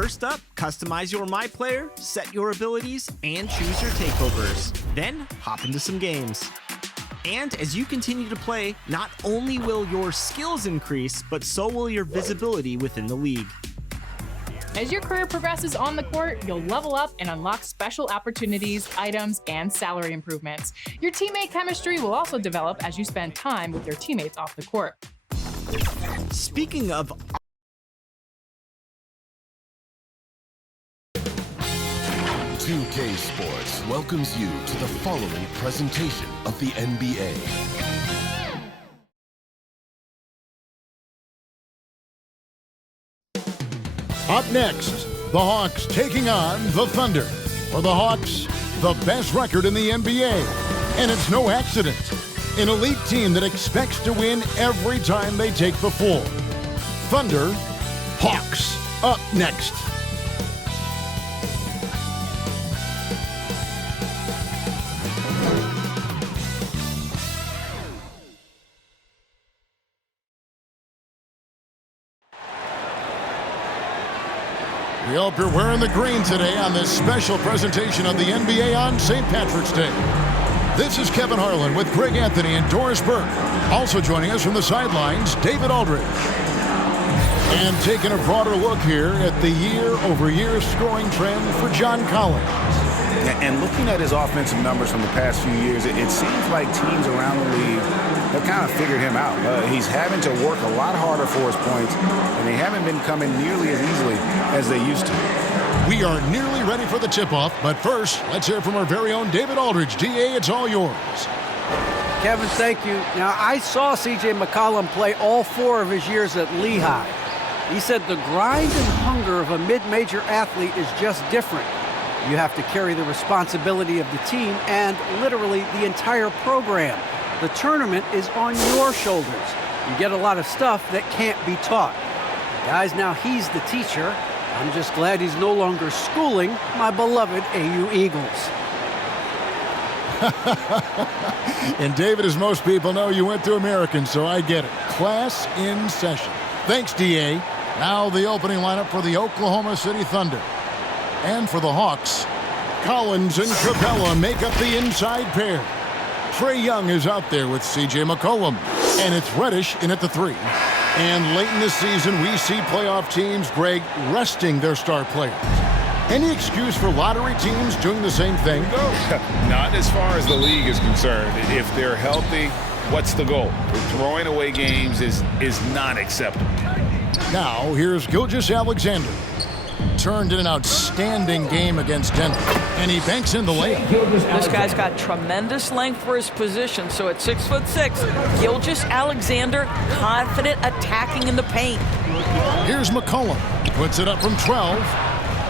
First up, customize your My Player, set your abilities, and choose your takeovers. Then, hop into some games. And as you continue to play, not only will your skills increase, but so will your visibility within the league. As your career progresses on the court, you'll level up and unlock special opportunities, items, and salary improvements. Your teammate chemistry will also develop as you spend time with your teammates off the court. Speaking of 2K Sports welcomes you to the following presentation of the NBA. Up next, the Hawks taking on the Thunder. For the Hawks, the best record in the NBA. And it's no accident. An elite team that expects to win every time they take the floor. Thunder, Hawks, up next. We hope you're wearing the green today on this special presentation of the NBA on St. Patrick's Day. This is Kevin Harlan with Greg Anthony and Doris Burke. Also joining us from the sidelines, David Aldridge. And taking a broader look here at the year-over-year scoring trend for John Collins. And looking at his offensive numbers from the past few years, it seems like teams around the league have kind of figured him out. He's having to work a lot harder for his points, and they haven't been coming nearly as easily as they used to. We are nearly ready for the tip-off, but first, let's hear from our very own David Aldridge. DA, it's all yours. Kevin, thank you. Now, I saw C.J. McCollum play all 4 of his years at Lehigh. He said the grind and hunger of a mid-major athlete is just different. You have to carry the responsibility of the team and literally the entire program. The tournament is on your shoulders. You get a lot of stuff that can't be taught. Guys, now he's the teacher. I'm just glad he's no longer schooling my beloved AU Eagles. And David, as most people know, you went to American, so I get it. Class in session. Thanks, DA. Now the opening lineup for the Oklahoma City Thunder. And for the Hawks, Collins and Capella make up the inside pair. Trae Young is out there with C.J. McCollum. And it's Reddish in at the 3. And late in the season, we see playoff teams, Greg, resting their star players. Any excuse for lottery teams doing the same thing? Not as far as the league is concerned. If they're healthy, what's the goal? Throwing away games is not acceptable. Now, here's Gilgeous-Alexander. Turned in an outstanding game against Denver, and he banks in the layup. This guy's got tremendous length for his position, so at 6'6", Gilgeous-Alexander confident attacking in the paint. Here's McCollum, puts it up from 12.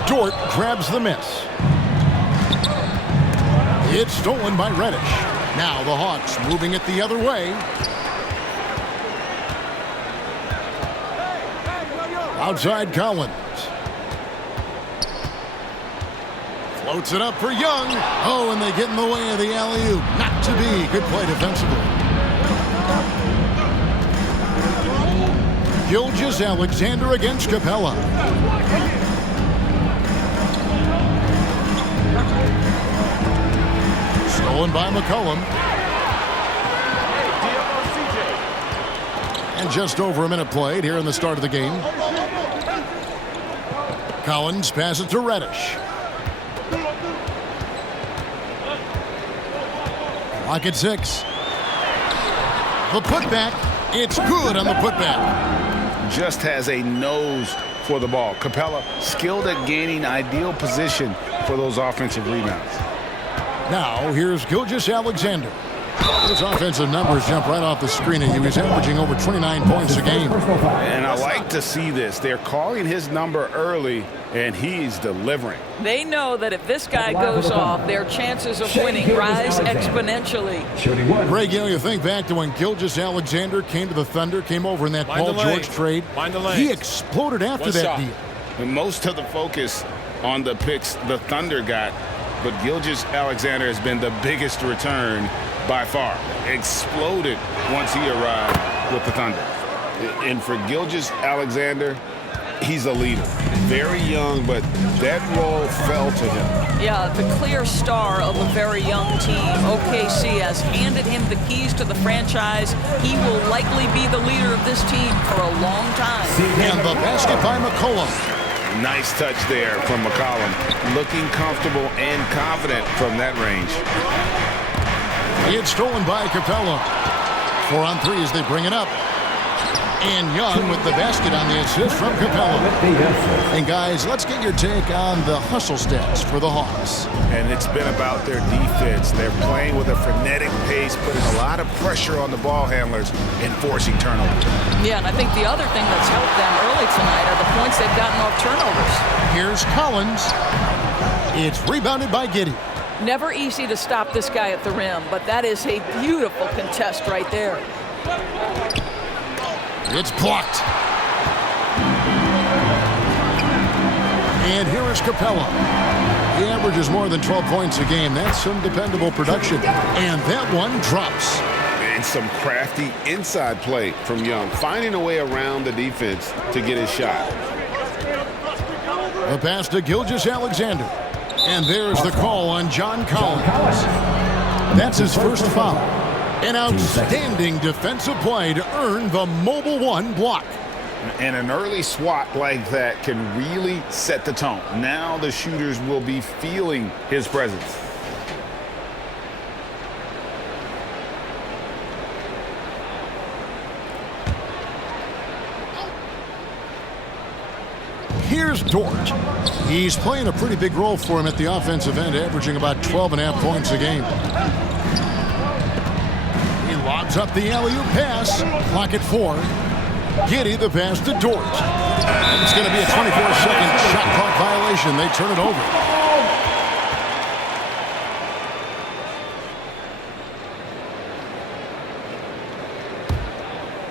Dort grabs the miss. It's stolen by Reddish. Now the Hawks moving it the other way. Outside Collins. Floats it up for Young. Oh, and they get in the way of the alley-oop. Not to be. Good play defensively. Gilgeous-Alexander against Capella. Stolen by McCollum. And just over a minute played here in the start of the game. Collins passes to Reddish. Clock at 6. The putback. It's good on the putback. Just has a nose for the ball. Capella skilled at gaining ideal position for those offensive rebounds. Now here's Gilgeous-Alexander. His offensive numbers jump right off the screen at you. He's averaging over 29 points a game. And I like to see this. They're calling his number early, and he's delivering. They know that if this guy goes off, their chances of winning rise exponentially. Greg, you think back to when Gilgeous-Alexander came to the Thunder, came over in that Paul George trade. He exploded after that deal. And most of the focus on the picks the Thunder got, but Gilgeous-Alexander has been the biggest return by far. Exploded once he arrived with the Thunder. And for Gilgeous-Alexander, He's a leader. Very young, but that role fell to him. Yeah, the clear star of a very young team. OKC has handed him the keys to the franchise. He will likely be the leader of this team for a long time. And the basket by McCollum. Nice touch there from McCollum. Looking comfortable and confident from that range. It's stolen by Capella. 4 on 3 as they bring it up. And Young with the basket on the assist from Capella. And guys, let's get your take on the hustle stats for the Hawks. And it's been about their defense. They're playing with a frenetic pace, putting a lot of pressure on the ball handlers and forcing turnovers. Yeah, and I think the other thing that's helped them early tonight are the points they've gotten off turnovers. Here's Collins. It's rebounded by Giddey. Never easy to stop this guy at the rim, but that is a beautiful contest right there. It's blocked. And here is Capella. He averages more than 12 points a game. That's some dependable production. And that one drops. And some crafty inside play from Young, finding a way around the defense to get his shot. The pass to Gilgeous-Alexander. And there's the call on John Collins. That's his first foul. An outstanding defensive play to earn the Mobile One block. And an early swat like that can really set the tone. Now the shooters will be feeling his presence. Here's Dort. He's playing a pretty big role for him at the offensive end, averaging about 12.5 points a game. He lobs up the alley-oop pass. Clock at 4. Giddey the pass to Dort. And it's going to be a 24-second shot clock violation. They turn it over.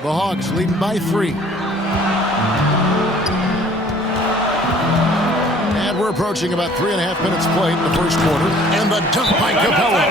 The Hawks leading by 3. We're approaching about 3.5 minutes played in the first quarter. And the dunk by Capella.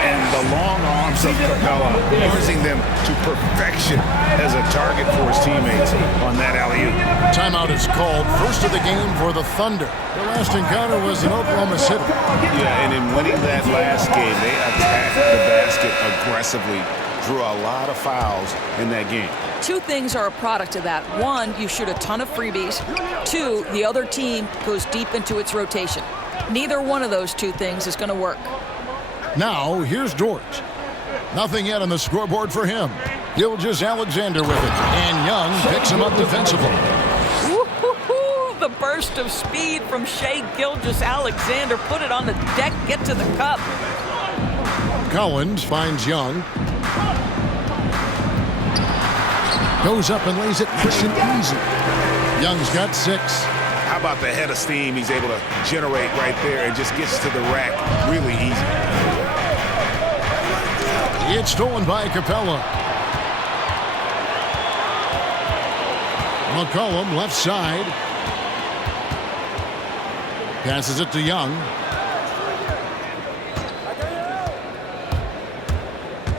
And the long arms of Capella, using them to perfection as a target for his teammates on that alley-oop. Timeout is called. First of the game for the Thunder. Their last encounter was in Oklahoma City. Yeah, and in winning that last game, they attacked the basket aggressively. Drew a lot of fouls in that game. 2 things are a product of that. 1, you shoot a ton of freebies. 2, the other team goes deep into its rotation. Neither one of those 2 things is going to work. Now, here's Dort. Nothing yet on the scoreboard for him. Gilgeous-Alexander with it. And Young picks him up defensively. Woo-hoo-hoo! The burst of speed from Shai Gilgeous-Alexander. Put it on the deck, get to the cup. Collins finds Young. Goes up and lays it nice and easy. Young's got 6. How about the head of steam he's able to generate right there and just gets to the rack really easy. It's stolen by Capella. McCollum left side. Passes it to Young.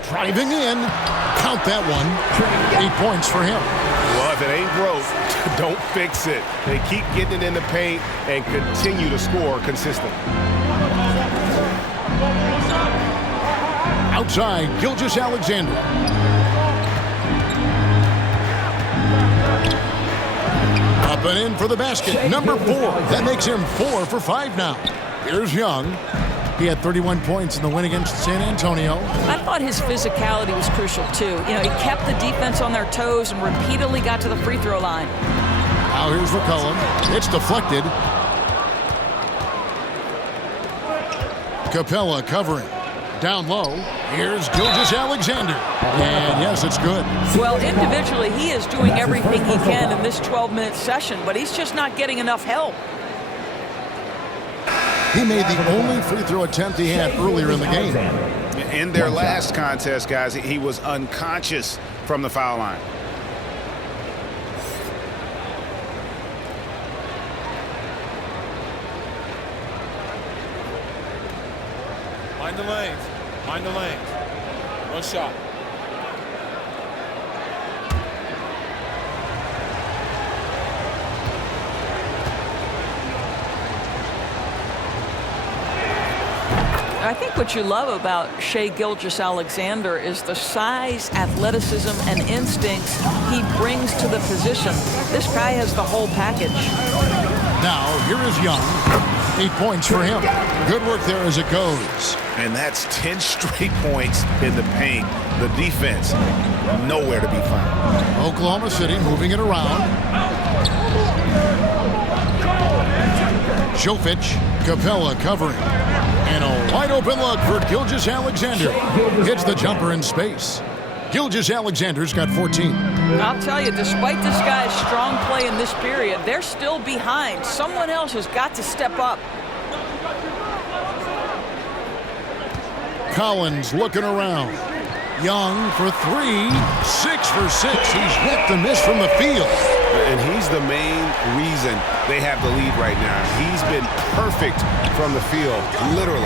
Driving in. Count that one. 8 points for him. Well, if it ain't broke, don't fix it. They keep getting it in the paint and continue to score consistently. Outside, Gilgeous-Alexander. Up and in for the basket. Number 4. That makes him 4 for 5 now. Here's Young. He had 31 points in the win against San Antonio. I thought his physicality was crucial, too. You know, he kept the defense on their toes and repeatedly got to the free throw line. Now here's McCollum. It's deflected. Capella covering. Down low. Here's Gilgeous-Alexander. And yes, it's good. Well, individually, he is doing everything he can in this 12-minute session, but he's just not getting enough help. He made the only free throw attempt he had earlier in the game. In their last contest, guys, he was unconscious from the foul line. Mind the lanes. Mind the lanes. One shot. I think what you love about Shai Gilgeous-Alexander is the size, athleticism, and instincts he brings to the position. This guy has the whole package. Now, here is Young. 8 points for him. Good work there as it goes. And that's 10 straight points in the paint. The defense, nowhere to be found. Oklahoma City moving it around. Jovic, Capella covering. And a wide open look for Gilgeous-Alexander. Hits the jumper in space. Gilgeous-Alexander's got 14. I'll tell you, despite this guy's strong play in this period, they're still behind. Someone else has got to step up. Collins looking around. Young for 3. 6 for 6. He's hit the miss from the field. And he's the main reason they have the lead right now. He's been perfect from the field, literally.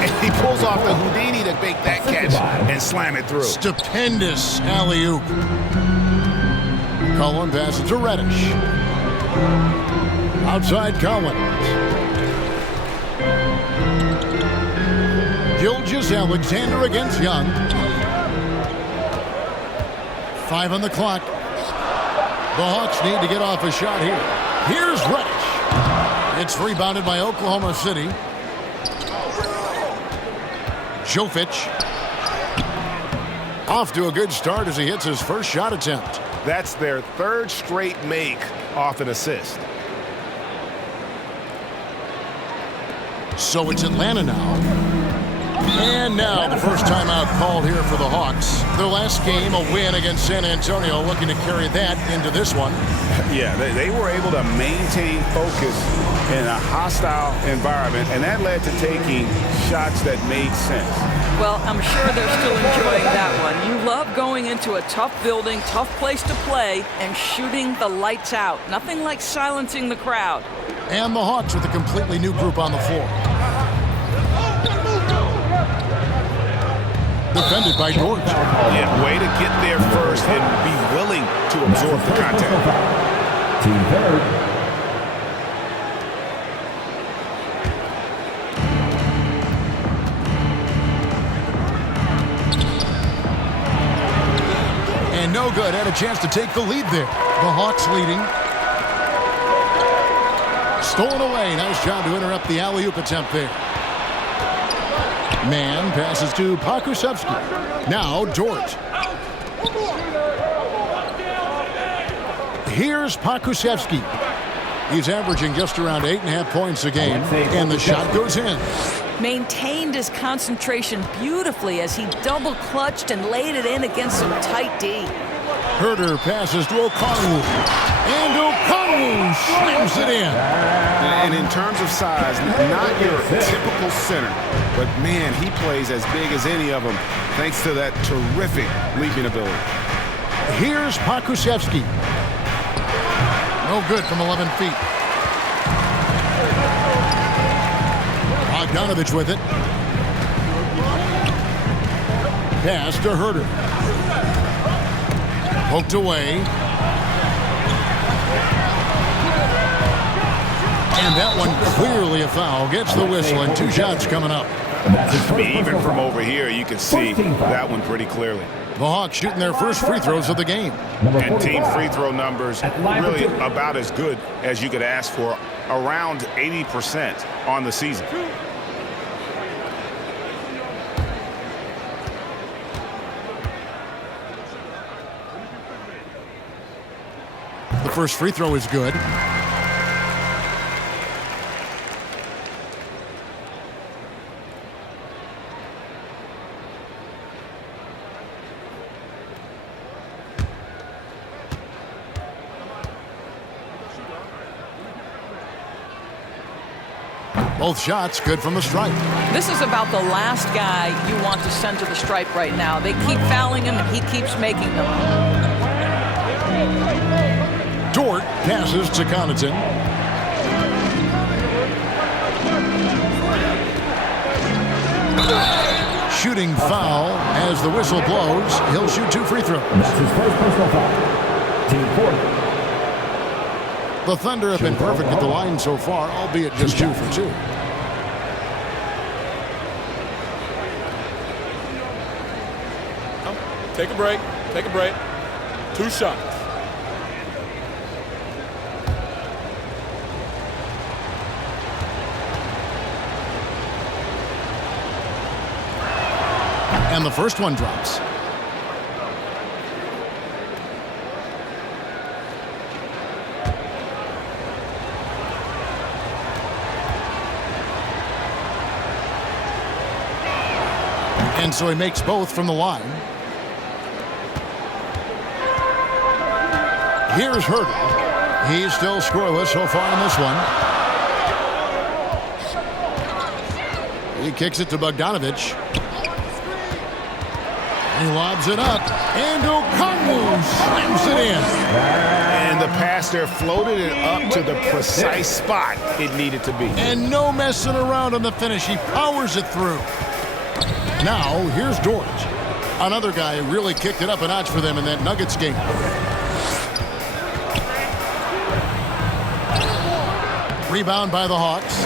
And he pulls off the Houdini to make that catch and slam it through. Stupendous alley-oop. Cullen passes to Reddish. Outside Collins. Gilgeous-Alexander against Young. 5 on the clock. The Hawks need to get off a shot here. Here's Reddish. It's rebounded by Oklahoma City. Jovic. Off to a good start as he hits his first shot attempt. That's their 3rd straight make off an assist. So it's Atlanta now. And now the first timeout called here for the Hawks. Their last game, a win against San Antonio, looking to carry that into this one. Yeah, they were able to maintain focus in a hostile environment, and that led to taking shots that made sense. Well, I'm sure they're still enjoying that one. You love going into a tough building, tough place to play, and shooting the lights out. Nothing like silencing the crowd. And the Hawks with a completely new group on the floor. Defended by George. Yeah, way to get there first and be willing to absorb the contact. Team third. And no good. Had a chance to take the lead there. The Hawks leading. Stolen away. Nice job to interrupt the alley-oop attempt there. Man passes to Pakusevsky. Now George. Here's Pakusevsky. He's averaging just around 8.5 points a game, and the shot goes in. Maintained his concentration beautifully as he double clutched and laid it in against some tight D. Herter passes to Okongwu, and Okongwu slams it in. And in terms of size, not your typical center, but man, he plays as big as any of them thanks to that terrific leaping ability. Here's Pakusevsky. No good from 11 feet. Bogdanovich with it. Pass to Herter. Poked away. And that one clearly a foul. Gets the whistle and 2 shots coming up. Even from over here, you can see that one pretty clearly. The Hawks shooting their first free throws of the game. And team free throw numbers really about as good as you could ask for, around 80% on the season. The first free throw is good. Both shots good from the stripe. This is about the last guy you want to send to the stripe right now. They keep fouling him, and he keeps making them. Dort passes to Connaughton. Shooting foul as the whistle blows. He'll shoot 2 free throws. That's his first personal foul. Team fourth. The Thunder have been perfect at the line so far, albeit just 2 for 2. Take a break. Take a break. 2 shots. And the first one drops. And so he makes both from the line. Here's Hurdle. He's still scoreless so far in this one. He kicks it to Bogdanovich. He lobs it up, and Okongwu slams it in. And the pass there floated it up to the precise spot it needed to be. And no messing around on the finish. He powers it through. Now, here's George. Another guy who really kicked it up a notch for them in that Nuggets game. Rebound by the Hawks.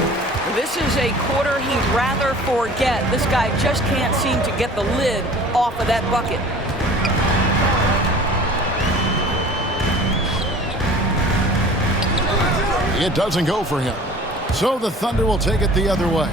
This is a quarter he'd rather forget. This guy just can't seem to get the lid off of that bucket. It doesn't go for him. So the Thunder will take it the other way.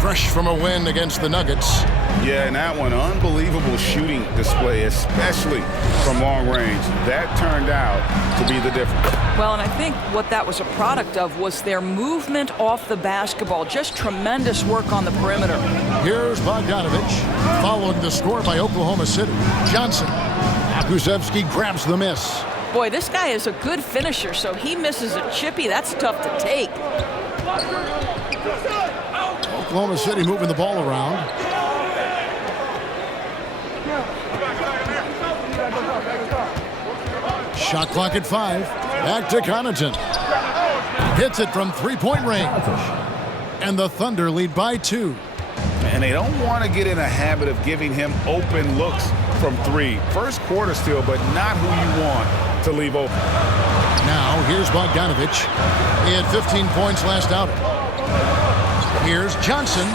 Fresh from a win against the Nuggets. Yeah, and that one, unbelievable shooting display, especially from long range. That turned out to be the difference. Well, and I think what that was a product of was their movement off the basketball. Just tremendous work on the perimeter. Here's Bogdanovich, following the score by Oklahoma City. Johnson. Kuszewski grabs the miss. Boy, this guy is a good finisher, so he misses a chippy. That's tough to take. Oklahoma City moving the ball around. Shot clock at 5. Back to Connaughton. Hits it from three-point range. And the Thunder lead by 2. And they don't want to get in a habit of giving him open looks from 3. First quarter still, but not who you want to leave open. Now, here's Bogdanovich. He had 15 points last outing. Here's Johnson.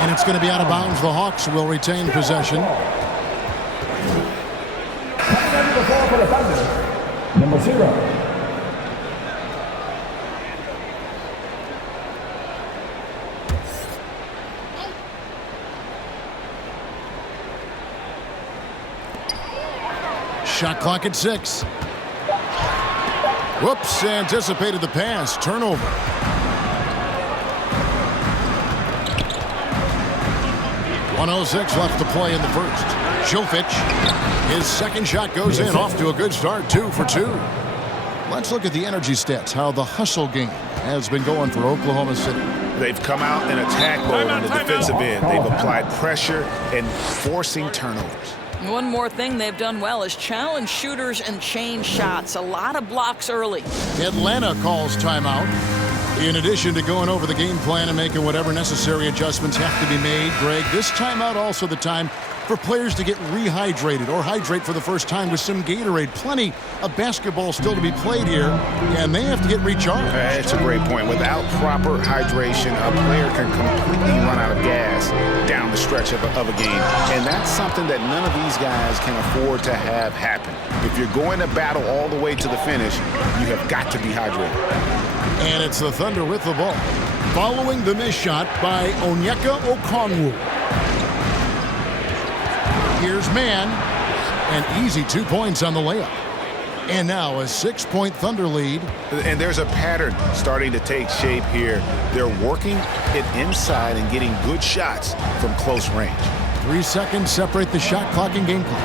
And it's going to be out of bounds. The Hawks will retain possession. For the Thunder, number 0. Shot clock at 6. Whoops, anticipated the pass. Turnover. .106 left to play in the first. Jovic, his second shot goes in, off to a good start, 2 for 2. Let's look at the energy stats, how the hustle game has been going for Oklahoma City. They've come out in attack mode on the defensive end. They've applied pressure and forcing turnovers. One more thing they've done well is challenge shooters and change shots. A lot of blocks early. Atlanta calls timeout. In addition to going over the game plan and making whatever necessary adjustments have to be made, Greg, this timeout also the time for players to get rehydrated or hydrate for the first time with some Gatorade. Plenty of basketball still to be played here, and they have to get recharged. That's a great point. Without proper hydration, a player can completely run out of gas down the stretch of a game. And that's something that none of these guys can afford to have happen. If you're going to battle all the way to the finish, you have got to be hydrated. And it's the Thunder with the ball. Following the missed shot by Onyeka Okongwu. Here's Mann. An easy 2 points on the layup. And now a 6-point Thunder lead. And there's a pattern starting to take shape here. They're working it inside and getting good shots from close range. 3 seconds separate the shot clock and game clock.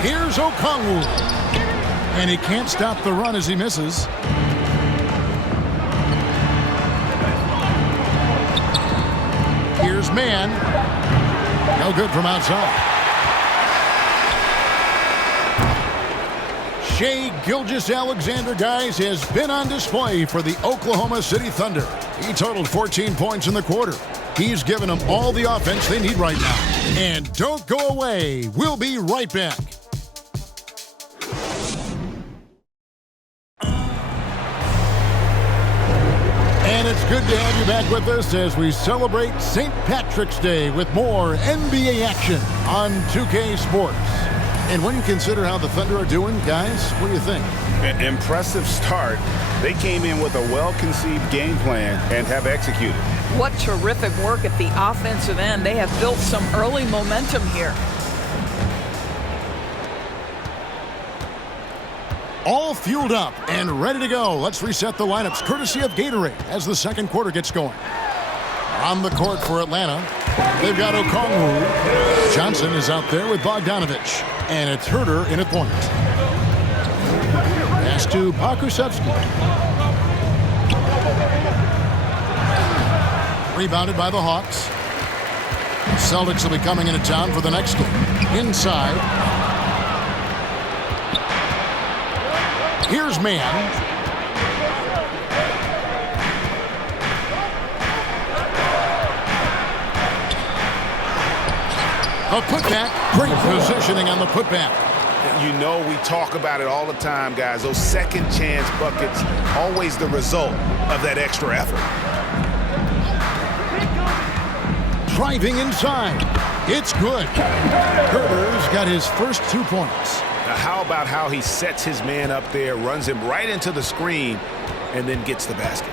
Here's Okongwu. And he can't stop the run as he misses. Here's Mann. No good from outside. Shai Gilgeous-Alexander, guys, has been on display for the Oklahoma City Thunder. He totaled 14 points in the quarter. He's given them all the offense they need right now. And don't go away. We'll be right back. It's good to have you back with us as we celebrate St. Patrick's Day with more NBA action on 2K Sports. And when you consider how the Thunder are doing, guys, what do you think? An impressive start. They came in with a well-conceived game plan and have executed. What terrific work at the offensive end. They have built some early momentum here. All fueled up and ready to go. Let's reset the lineups courtesy of Gatorade as the second quarter gets going. On the court for Atlanta, they've got Okongwu. Johnson is out there with Bogdanovich. And it's Herter in at point. Pass to Pokusevski. Rebounded by the Hawks. Celtics will be coming into town for the next game. Inside. Here's Mann. A putback. Great positioning on the putback. You know we talk about it all the time, guys. Those second chance buckets, always the result of that extra effort. Driving inside. It's good. Herter's got his first 2 points. Now how about how he sets his man up there, runs him right into the screen, and then gets the basket.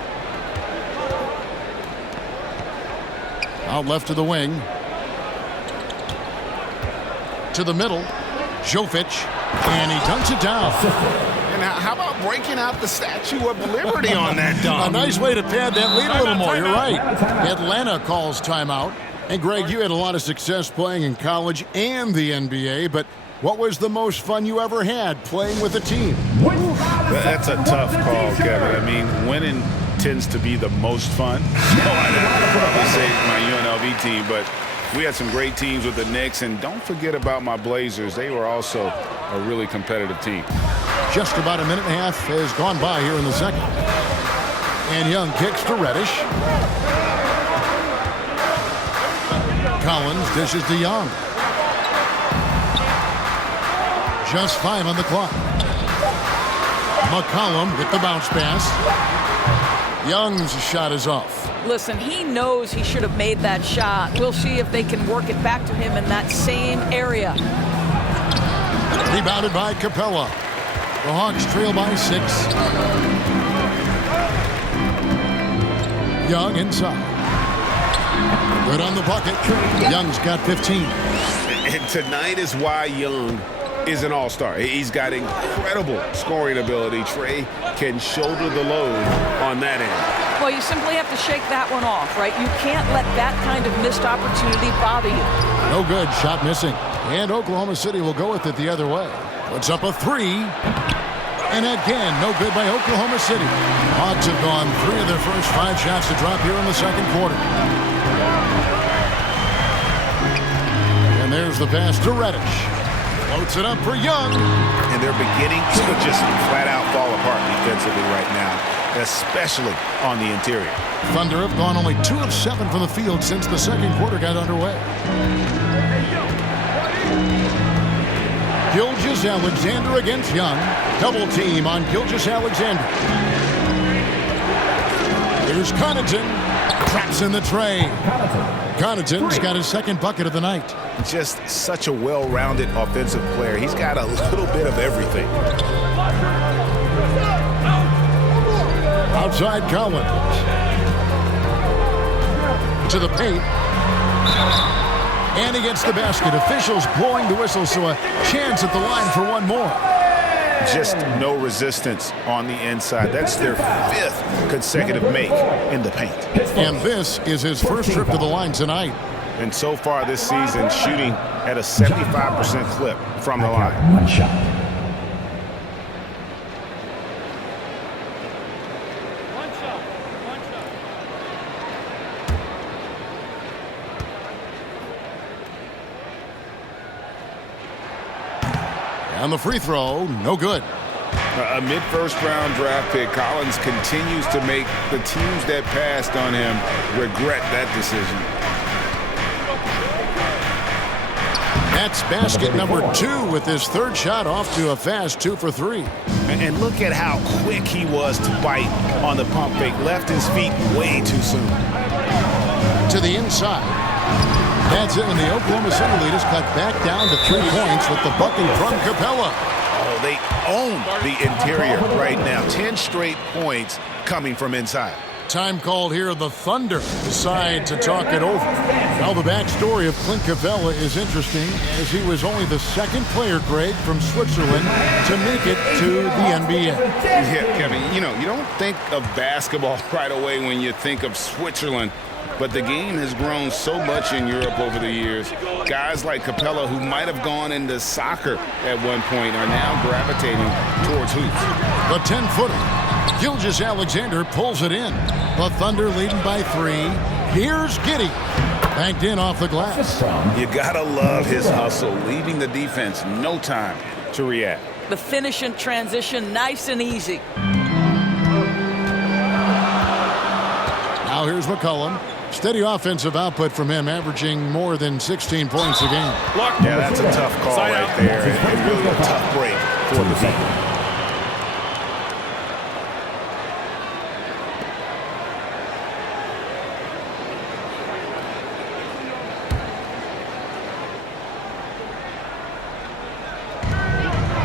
Out left to the wing. To the middle. Jovic. And he dunks it down. And how about breaking out the Statue of Liberty on that dunk? A nice way to pad that lead a little more. You're right. Atlanta calls timeout. And Greg, you had a lot of success playing in college and the NBA, but what was the most fun you ever had playing with a team? That's a tough call, Kevin. I mean, winning tends to be the most fun. So I'd probably say my UNLV team, but we had some great teams with the Knicks, and don't forget about my Blazers. They were also a really competitive team. Just about a minute and a half has gone by here in the second. And Young kicks to Reddish. Collins dishes to Young. Just 5 on the clock. McCollum with the bounce pass. Young's shot is off. Listen, he knows he should have made that shot. We'll see if they can work it back to him in that same area. Rebounded by Capella. The Hawks trail by 6. Young inside. Good on the bucket. Young's got 15. And tonight is why Young is an all-star. He's got incredible scoring ability. Trey can shoulder the load on that end. Well, you simply have to shake that one off, right? You can't let that kind of missed opportunity bother you. No good. Shot missing. And Oklahoma City will go with it the other way. Puts up a 3. And again, no good by Oklahoma City. Hawks have gone 3 of their first 5 shots to drop here in the second quarter. And there's the pass to Reddish. Floats it up for Young. And they're beginning to just flat out fall apart defensively right now, especially on the interior. Thunder have gone only 2 of 7 from the field since the second quarter got underway. Gilgeous-Alexander against Young. Double team on Gilgeous-Alexander. Here's Connaughton. Traps in the tray. Connaughton's got his second bucket of the night. Just such a well-rounded offensive player. He's got a little bit of everything. Outside Collins. To the paint. And he gets the basket. Officials blowing the whistle, so a chance at the line for one more. Just no resistance on the inside. That's their 5th consecutive make in the paint. And this is his first trip to the line tonight. And so far this season, shooting at a 75% clip from the line. One shot. And the free throw, no good. A mid-first round draft pick, Collins continues to make the teams that passed on him regret that decision. That's basket number 2 with his third shot off to a fast 2 for 3. And look at how quick he was to bite on the pump fake. Left his feet way too soon. To the inside. That's it, and the Oklahoma City lead is cut back down to 3 points with the bucket from Capella. Oh, they own the interior right now. 10 straight points coming from inside. Time called here. The Thunder decide to talk it over. Now the backstory of Clint Capella is interesting, as he was only the second player, Greg, from Switzerland to make it to the NBA. Yeah, Kevin, you don't think of basketball right away when you think of Switzerland, but the game has grown so much in Europe over the years. Guys like Capella, who might have gone into soccer at one point, are now gravitating towards hoops. The 10-footer. Gilgeous-Alexander pulls it in. The Thunder leading by 3. Here's Giddey. Banked in off the glass. You gotta love his hustle, leaving the defense no time to react. The finish and transition, nice and easy. Now here's McCollum. Steady offensive output from him, averaging more than 16 points a game. Yeah, that's a tough call right there. And really a tough break for the team.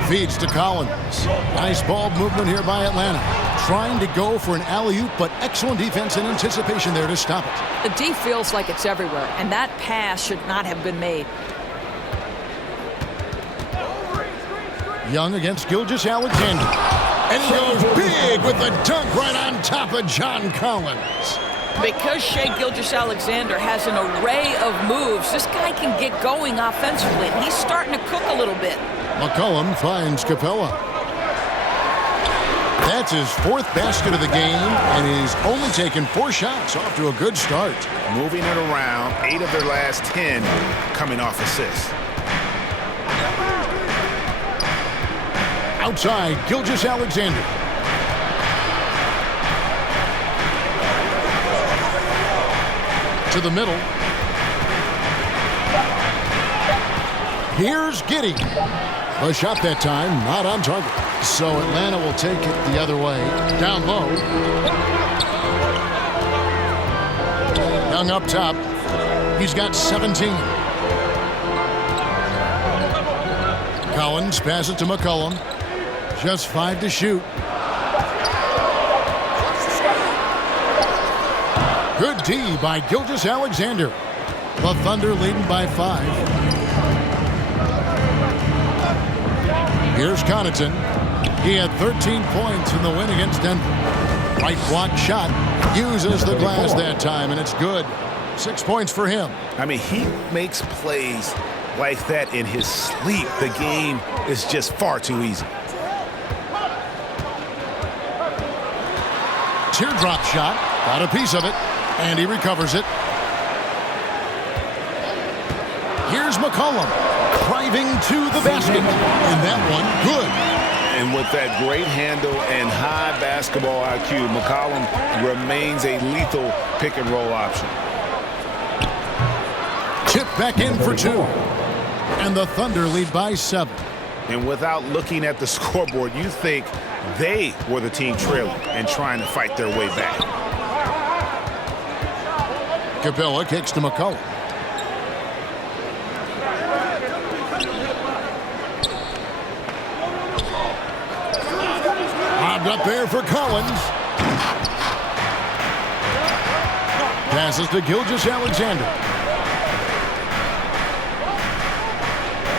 Feeds to Collins. Nice ball movement here by Atlanta. Trying to go for an alley-oop, but excellent defense and anticipation there to stop it. The D feels like it's everywhere, and that pass should not have been made. Young against Gilgeous-Alexander. And he goes big with the dunk right on top of John Collins. Because Shai Gilgeous-Alexander has an array of moves, this guy can get going offensively, and he's starting to cook a little bit. McCollum finds Capella. That's his 4th basket of the game, and he's only taken 4 shots. Off to a good start. Moving it around, 8 of their last 10 coming off assists. Outside, Gilgeous-Alexander. To the middle. Here's Giddey. A shot that time, not on target. So Atlanta will take it the other way. Down low. Young up top. He's got 17. Collins passes to McCollum. Just 5 to shoot. Good D by Gilgeous-Alexander. The Thunder leading by 5. Here's Connaughton. He had 13 points in the win against Denver. Right block shot. Uses the glass that time, and it's good. 6 points for him. I mean, he makes plays like that in his sleep. The game is just far too easy. Teardrop shot. Got a piece of it, and he recovers it. Here's McCollum. Driving to the basket, and that one good. And with that great handle and high basketball IQ, McCollum remains a lethal pick-and-roll option. Chip back in for 2, and the Thunder lead by 7. And without looking at the scoreboard, you think they were the team trailing and trying to fight their way back. Capella kicks to McCollum. Up there for Collins. Passes to Gilgeous-Alexander.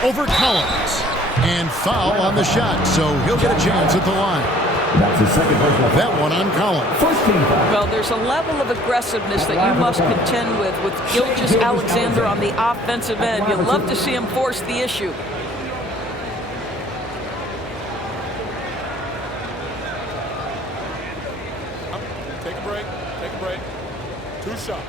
Over Collins. And foul on the shot, so he'll get a chance at the line. That's his second personal foul. That one on Collins. First team foul. Well, there's a level of aggressiveness that you must contend with Gilgeous-Alexander on the offensive end. You love to see him force the issue. Take a break. Take a break. 2 shots.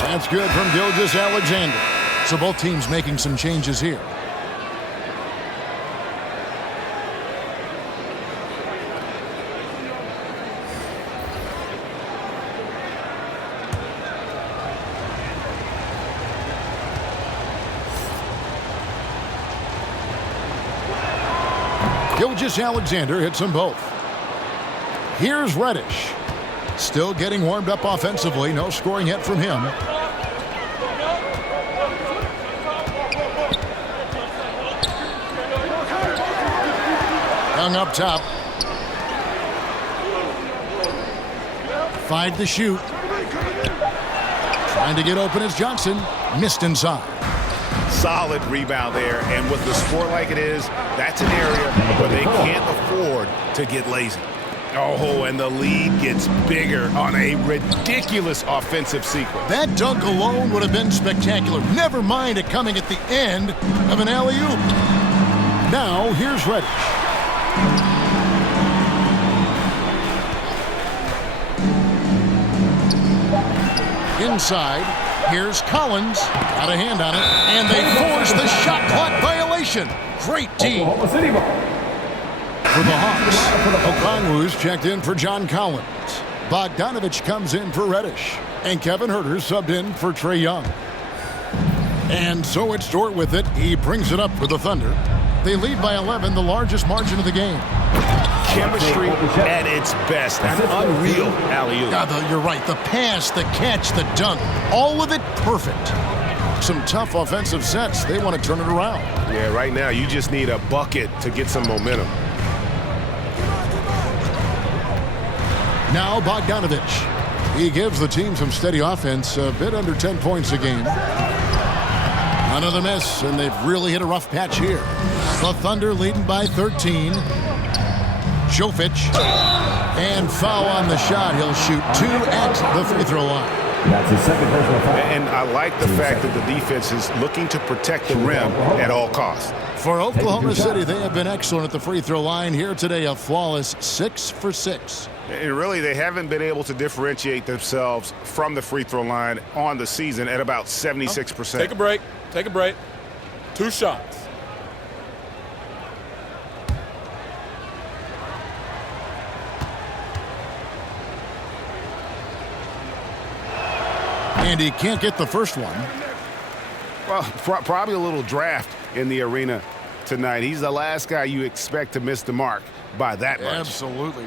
That's good from Gilgeous-Alexander. So both teams making some changes here. Gilgeous-Alexander hits them both. Here's Reddish. Still getting warmed up offensively. No scoring yet from him. Young up top. 5 to shoot. Trying to get open is Johnson. Missed inside. Solid rebound there, and with the score like it is, that's an area where they can't afford to get lazy. Oh, and the lead gets bigger on a ridiculous offensive sequence. That dunk alone would have been spectacular. Never mind it coming at the end of an alley-oop. Now, here's Reddish. Inside, here's Collins. Got a hand on it, and they force the shot clock violation. Great team. For the Hawks, Okongwu's checked in for John Collins. Bogdanovich comes in for Reddish. And Kevin Huerter subbed in for Trae Young. And so it's Dort with it. He brings it up for the Thunder. They lead by 11, the largest margin of the game. Chemistry at its best. An unreal alley-oop. Yeah, you're right. The pass, the catch, the dunk, all of it perfect. Some tough offensive sets. They want to turn it around. Yeah, right now you just need a bucket to get some momentum. Now Bogdanovich. He gives the team some steady offense, a bit under 10 points a game. Another miss, and they've really hit a rough patch here. The Thunder leading by 13. Jovic. And foul on the shot. He'll shoot 2 at the free throw line. That's his second personal foul. And I like the fact that the defense is looking to protect the rim at all costs. For Oklahoma City, they have been excellent at the free throw line. Here today, a flawless 6 for 6. And really, they haven't been able to differentiate themselves from the free throw line on the season at about 76%. Take a break. Take a break. 2 shots. And he can't get the first one. Well, probably a little draft in the arena tonight. He's the last guy you expect to miss the mark by that much. Absolutely.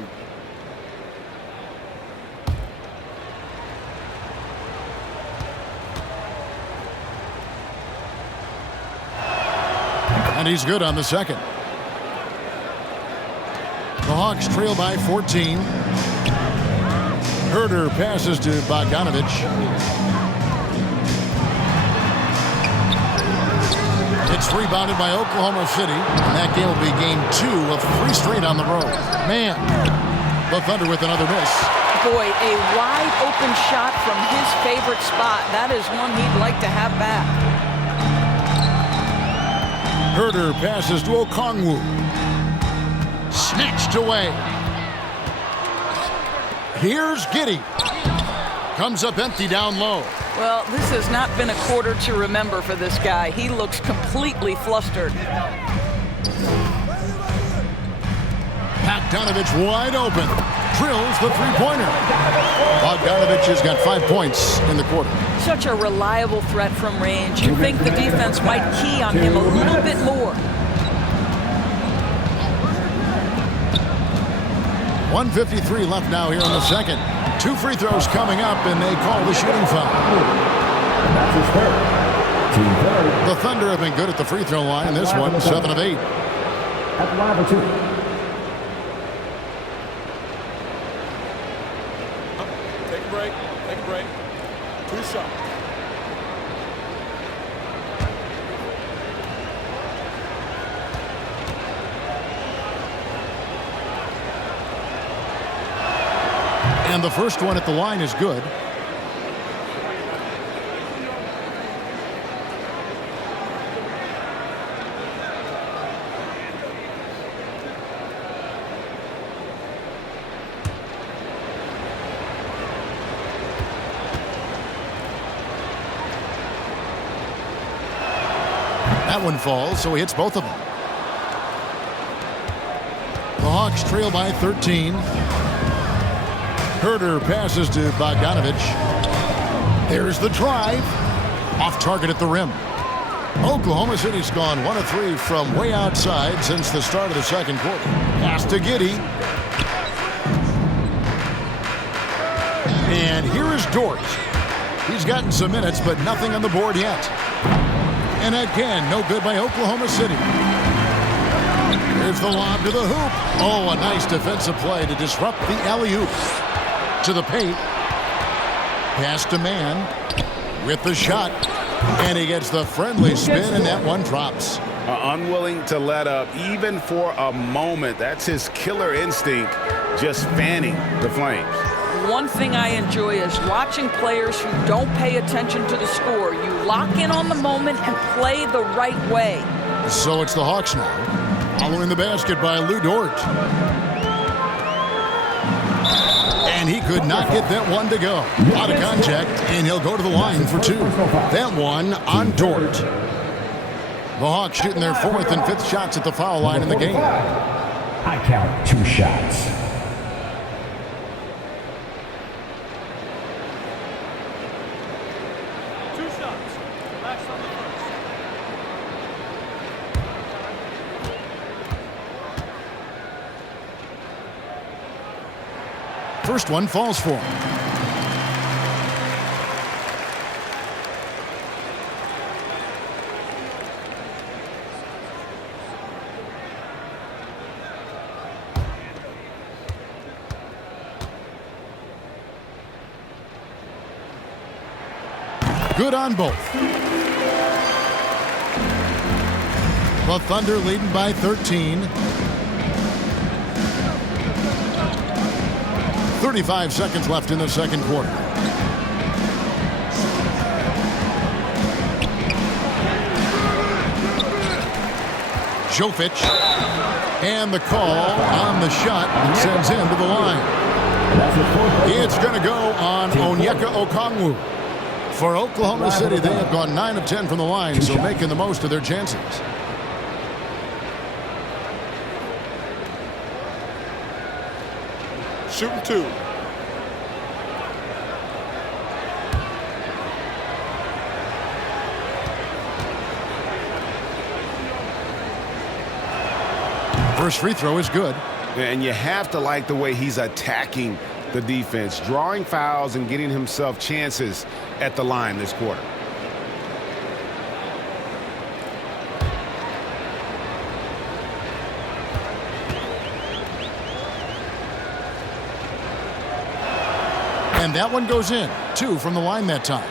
And he's good on the second. The Hawks trail by 14. Huerter passes to Bogdanovich. It's rebounded by Oklahoma City. And that game will be game 2 of 3 straight on the road. Man, the Thunder with another miss. Boy, a wide open shot from his favorite spot. That is one he'd like to have back. Huerter passes to Okongwu. Snatched away. Here's Giddey. Comes up empty down low. Well, this has not been a quarter to remember for this guy. He looks completely flustered. Bogdanovich wide open. Drills the three-pointer. Bogdanovich has got 5 points in the quarter. Such a reliable threat from range. You think the defense might key on him a little bit more. 1:53 left now here in the second. 2 free throws coming up, and they call the shooting foul. That's his third. Team third. The Thunder have been good at the free throw line. This one, 7 of 8. At the line for 2. Take a break. Take a break. 2 shots. And the first one at the line is good. That one falls, so he hits both of them. The Hawks trail by 13. Huerter passes to Bogdanovich. There's the drive. Off target at the rim. Oklahoma City's gone 1 of 3 from way outside since the start of the second quarter. Pass to Giddey. And here is Dort. He's gotten some minutes, but nothing on the board yet. And again, no good by Oklahoma City. Here's the lob to the hoop. Oh, a nice defensive play to disrupt the alley-oop. To the paint. Pass to Mann with the shot. And he gets the friendly spin, and that one drops. Unwilling to let up, even for a moment. That's his killer instinct, just fanning the flames. One thing I enjoy is watching players who don't pay attention to the score. You lock in on the moment and play the right way. So it's the Hawks now, following the basket by Lou Dort. And he could not get that one to go. Out of contact, and he'll go to the line for 2. That one on Dort. The Hawks shooting their 4th and 5th shots at the foul line in the game. I count 2 shots. First one falls for him. Good on both. The Thunder leading by 13. 35 seconds left in the second quarter. Jovic, and the call on the shot and sends him to the line. It's going to go on Onyeka Okongwu. For Oklahoma City, they have gone 9 of 10 from the line, so making the most of their chances. Shooting 2. First free throw is good. And you have to like the way he's attacking the defense, drawing fouls and getting himself chances at the line this quarter. And that one goes in. 2 from the line that time.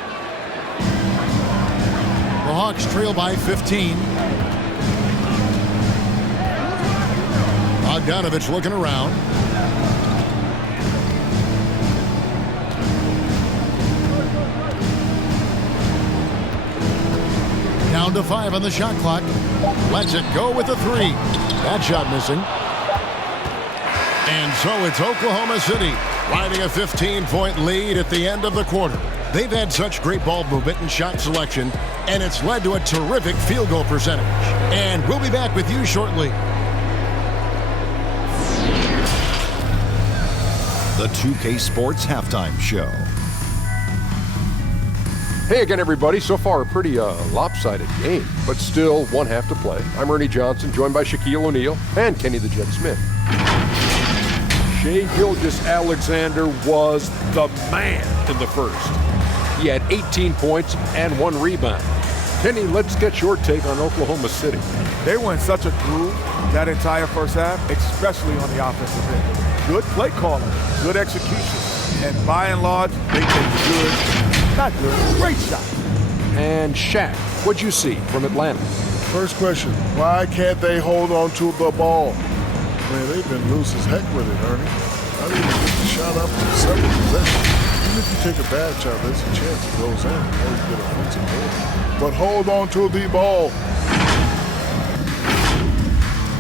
The Hawks trail by 15. Bogdanovich looking around. Down to 5 on the shot clock. Lets it go with a 3. That shot missing. And so it's Oklahoma City riding a 15-point lead at the end of the quarter. They've had such great ball movement and shot selection, and it's led to a terrific field goal percentage. And we'll be back with you shortly. The 2K Sports Halftime Show. Hey again, everybody. So far, a pretty lopsided game, but still one half to play. I'm Ernie Johnson, joined by Shaquille O'Neal and Kenny the Jet Smith. Shai Gilgeous-Alexander was the man in the first. He had 18 points and 1 rebound. Kenny, let's get your take on Oklahoma City. They were in such a groove that entire first half, especially on the offensive end. Good play calling, good execution, and by and large, they take good, not good, great shots. And Shaq, what'd you see from Atlanta? First question, why can't they hold on to the ball? Man, they've been loose as heck with it, Ernie. Not even get the shot up to several possessions. Even if you take a bad shot, there's a chance it goes in. Or you get offensive board. But hold on to the ball.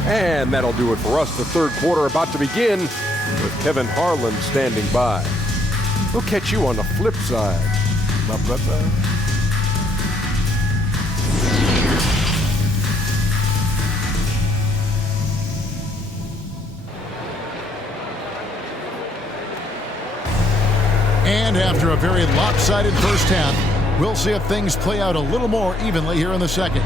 And that'll do it for us. The third quarter about to begin with Kevin Harlan standing by. We'll catch you on the flip side. Bye-bye. And after a very lopsided first half, We'll see if things play out a little more evenly here in the second.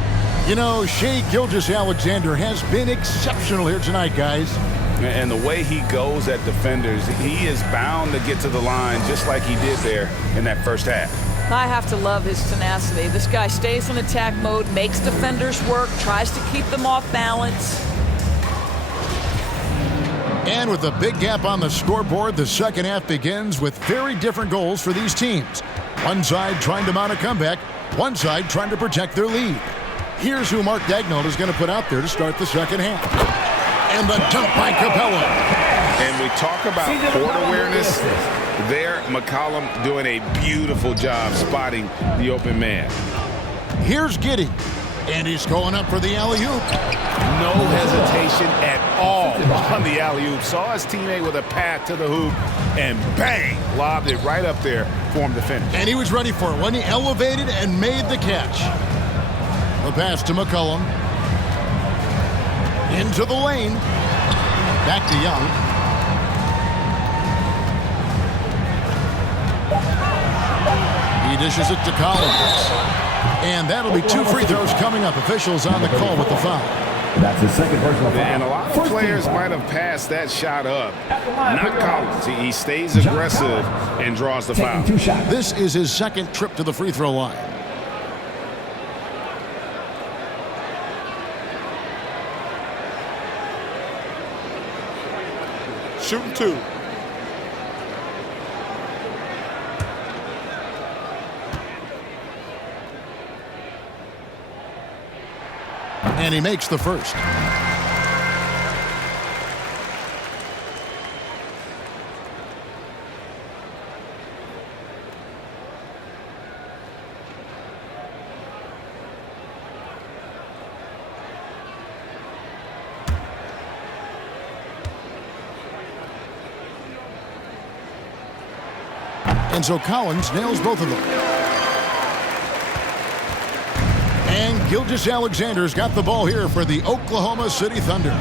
You know, Shai Gilgeous-Alexander has been exceptional here tonight, guys. And the way he goes at defenders, he is bound to get to the line just like he did there in that first half. I have to love his tenacity. This guy stays in attack mode, makes defenders work, tries to keep them off balance. And with a big gap on the scoreboard, the second half begins with very different goals for these teams. One side trying to mount a comeback, one side trying to protect their lead. Here's who Mark Daigneault is going to put out there to start the second half. And the dump by Capella. And we talk about court awareness. There, McCollum doing a beautiful job spotting the open man. Here's Giddey. And he's going up for the alley-oop. No hesitation at all on the alley-oop. Saw his teammate with a path to the hoop, and bang, lobbed it right up there for him to finish. And he was ready for it when he elevated and made the catch. The pass to McCollum. Into the lane. Back to Young. He dishes it to Collins. And that'll be 2 free throws coming up. Officials on the call with the foul. That's his second personal foul. And a lot of players might have passed that shot up. Not Collins. He stays aggressive and draws the foul. This is his second trip to the free throw line. Shooting 2. And he makes the first. And so Collins nails both of them. And Gilgeous-Alexander's got the ball here for the Oklahoma City Thunder.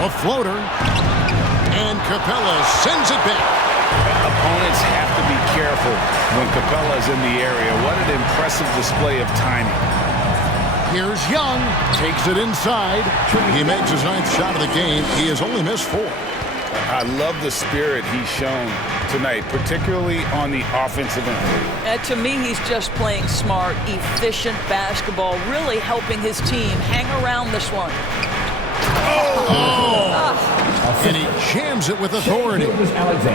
A floater. And Capella sends it back. Opponents have to be careful when Capella's in the area. What an impressive display of timing. Here's Young. Takes it inside. He makes his 9th shot of the game. He has only missed 4. I love the spirit he's shown tonight, particularly on the offensive end. To me, he's just playing smart, efficient basketball, really helping his team hang around this one. And he jams it with authority.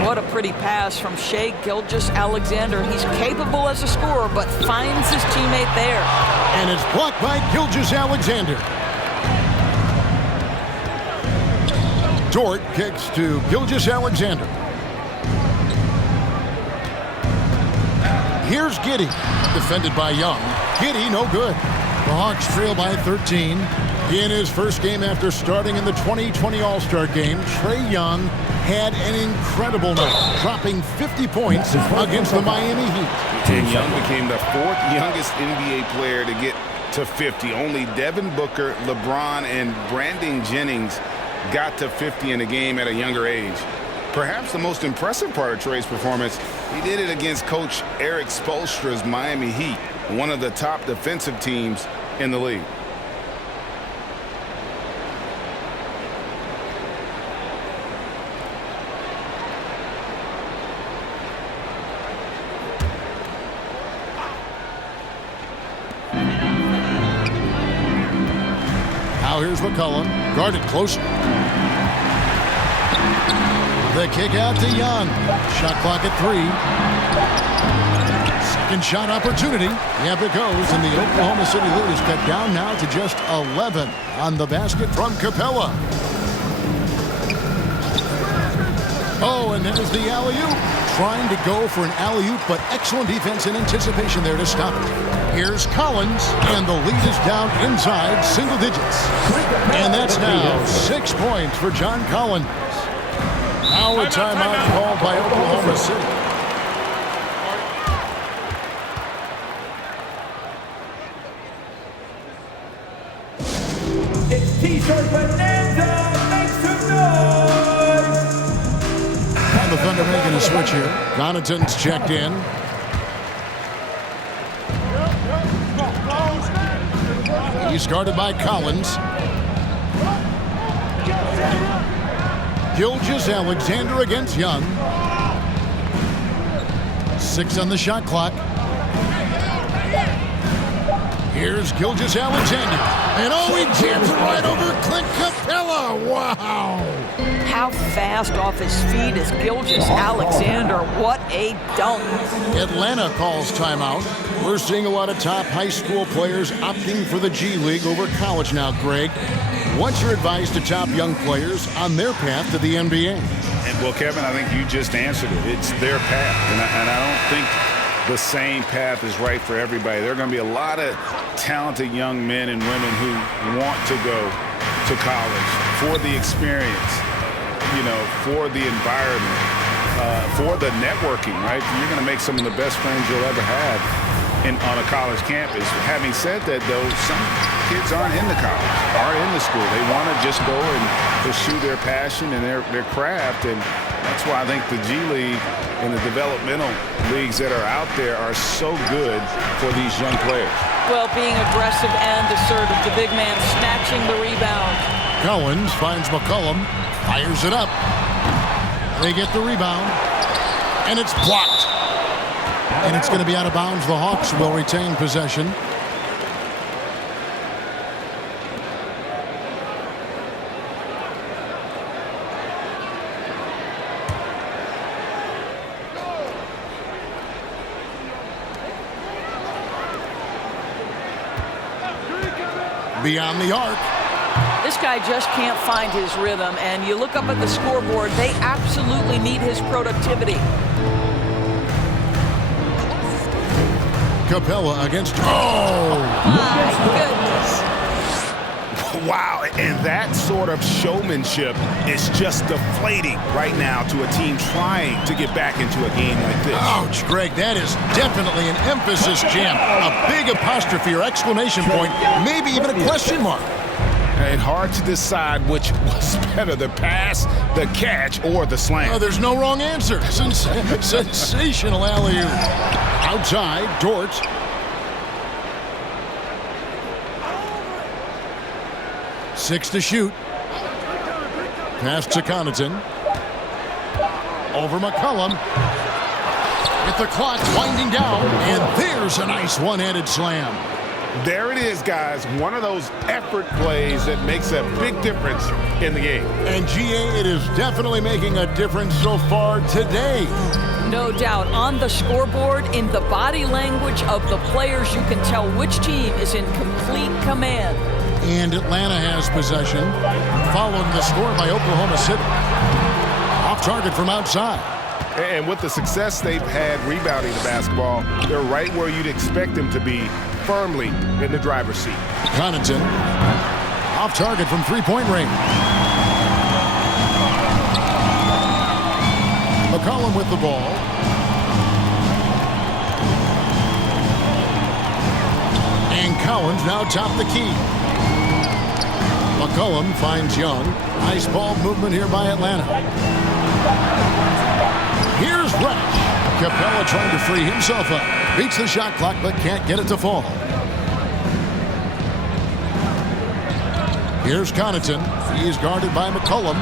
What a pretty pass from Shai Gilgeous-Alexander. He's capable as a scorer, but finds his teammate there. And it's blocked by Gilgeous-Alexander. Dort kicks to Gilgeous-Alexander. Here's Giddey, defended by Young. Giddey, no good. The Hawks trail by 13. In his first game after starting in the 2020 All-Star Game, Trae Young had an incredible night, dropping 50 points against the Miami Heat. And Young became the 4th youngest NBA player to get to 50. Only Devin Booker, LeBron, and Brandon Jennings got to 50 in a game at a younger age. Perhaps the most impressive part of Trae's performance, he did it against Coach Eric Spoelstra's Miami Heat, one of the top defensive teams in the league. Now here's McCollum, guarded closer. The kick out to Young. Shot clock at 3. Second shot opportunity. Yep, it goes. And the Oklahoma City lead is cut down now to just 11 on the basket from Capella. Oh, and there's the alley-oop. Trying to go for an alley-oop, but excellent defense and anticipation there to stop it. Here's Collins, and the lead is down inside single digits. And that's now 6 points for John Collins. Now a timeout called by Oklahoma City. It's T-shirt Bonanza. Make some noise. And the Thunder making a switch here. Connaughton's checked in. He's guarded by Collins. Gilgeous-Alexander against Young. 6 on the shot clock. Here's Gilgeous-Alexander. And he jams it right over Clint Capella. Wow. How fast off his feet is Gilgeous-Alexander. What a dunk. Atlanta calls timeout. We're seeing a lot of top high school players opting for the G League over college now, Greg. What's your advice to top young players on their path to the NBA? And, well, Kevin, I think you just answered it. It's their path. And I don't think the same path is right for everybody. There are going to be a lot of talented young men and women who want to go to college for the experience, for the environment, for the networking, right? You're going to make some of the best friends you'll ever have on a college campus. Having said that, though, some kids aren't into college, aren't into school. They want to just go and pursue their passion and their craft, and that's why I think the G League and the developmental leagues that are out there are so good for these young players. Well, being aggressive and assertive, the big man snatching the rebound. Collins finds McCollum, fires it up. They get the rebound, and it's blocked. And it's going to be out of bounds. The Hawks will retain possession. Beyond the arc. This guy just can't find his rhythm, and you look up at the scoreboard, they absolutely need his productivity. Capella against... My goodness. Wow, and that sort of showmanship is just deflating right now to a team trying to get back into a game like this. Ouch, Greg, that is definitely an emphasis jam. A big apostrophe or exclamation point, maybe even a question mark. And hard to decide which was better, the pass, the catch, or the slam. Oh, there's no wrong answer. Sensational alley-oop. Outside, Dort. Six to shoot. Pass to Connaughton. Over McCollum. With the clock winding down, and there's a nice one-handed slam. There it is, guys. One of those effort plays that makes a big difference in the game. And GA, it is definitely making a difference so far today. No doubt. On the scoreboard, in the body language of the players, you can tell which team is in complete command. And Atlanta has possession, following the score by Oklahoma City. Off target from outside. And with the success they've had rebounding the basketball, they're right where you'd expect them to be, firmly in the driver's seat. Connaughton, off target from three-point range. McCollum with the ball. And Collins now top the key. McCollum finds Young. Nice ball movement here by Atlanta. Here's Reddish. Capella trying to free himself up. Beats the shot clock, but can't get it to fall. Here's Connaughton. He is guarded by McCollum.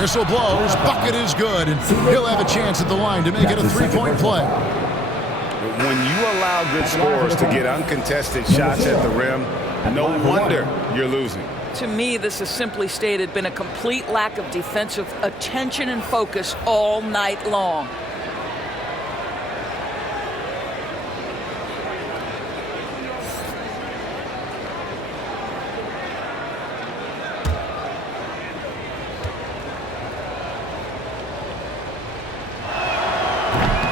Whistle blows. Bucket is good, and he'll have a chance at the line to make it a three-point play. When you allow good scorers to get uncontested shots at the rim, no wonder you're losing. To me, this has simply stated been a complete lack of defensive attention and focus all night long.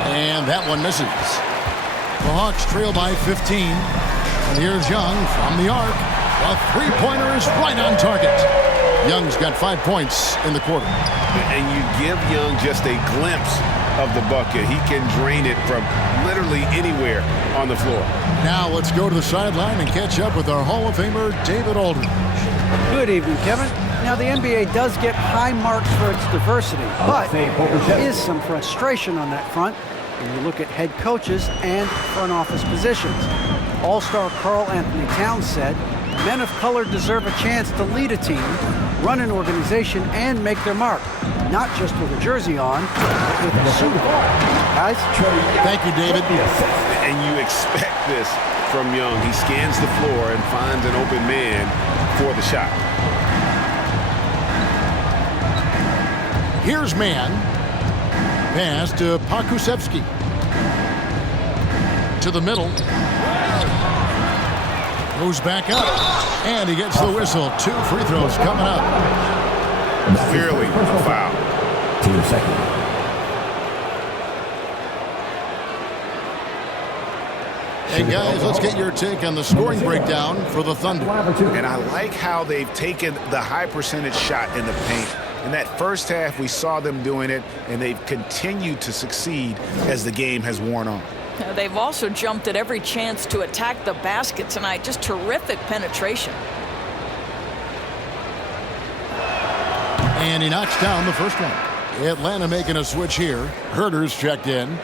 And that one misses. The Hawks trail by 15. And here's Young from the arc. A three-pointer is right on target. Young's got 5 points in the quarter. And you give Young just a glimpse of the bucket. He can drain it from literally anywhere on the floor. Now let's go to the sideline and catch up with our Hall of Famer, David Aldridge. Good evening, Kevin. Now, the NBA does get high marks for its diversity, but there is some frustration on that front when you look at head coaches and front office positions. All-star Karl Anthony Towns said, men of color deserve a chance to lead a team, run an organization, and make their mark. Not just with a jersey on, but with a suit on. Guys? Thank you, David. And you expect this from Young. He scans the floor and finds an open man for the shot. Here's man. Pass to Pakusevsky. To the middle. Goes back up. And he gets the whistle. 2 free throws coming up. Clearly a foul. Team second. Hey, guys, let's get your take on the scoring breakdown for the Thunder. And I like how they've taken the high percentage shot in the paint. In that first half, we saw them doing it, and they've continued to succeed as the game has worn on. They've also jumped at every chance to attack the basket tonight. Just terrific penetration. And he knocks down the first one. Atlanta making a switch here. Herter's checked in.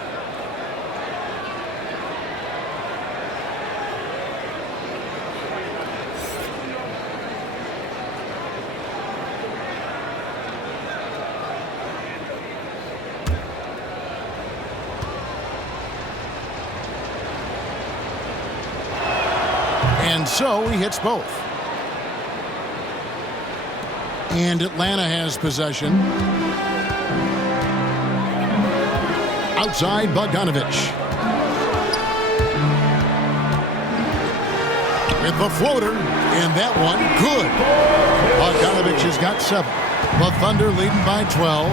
And so he hits both. And Atlanta has possession. Outside Bogdanovich. With the floater. And that one, good. Bogdanovich has got 7. The Thunder leading by 12.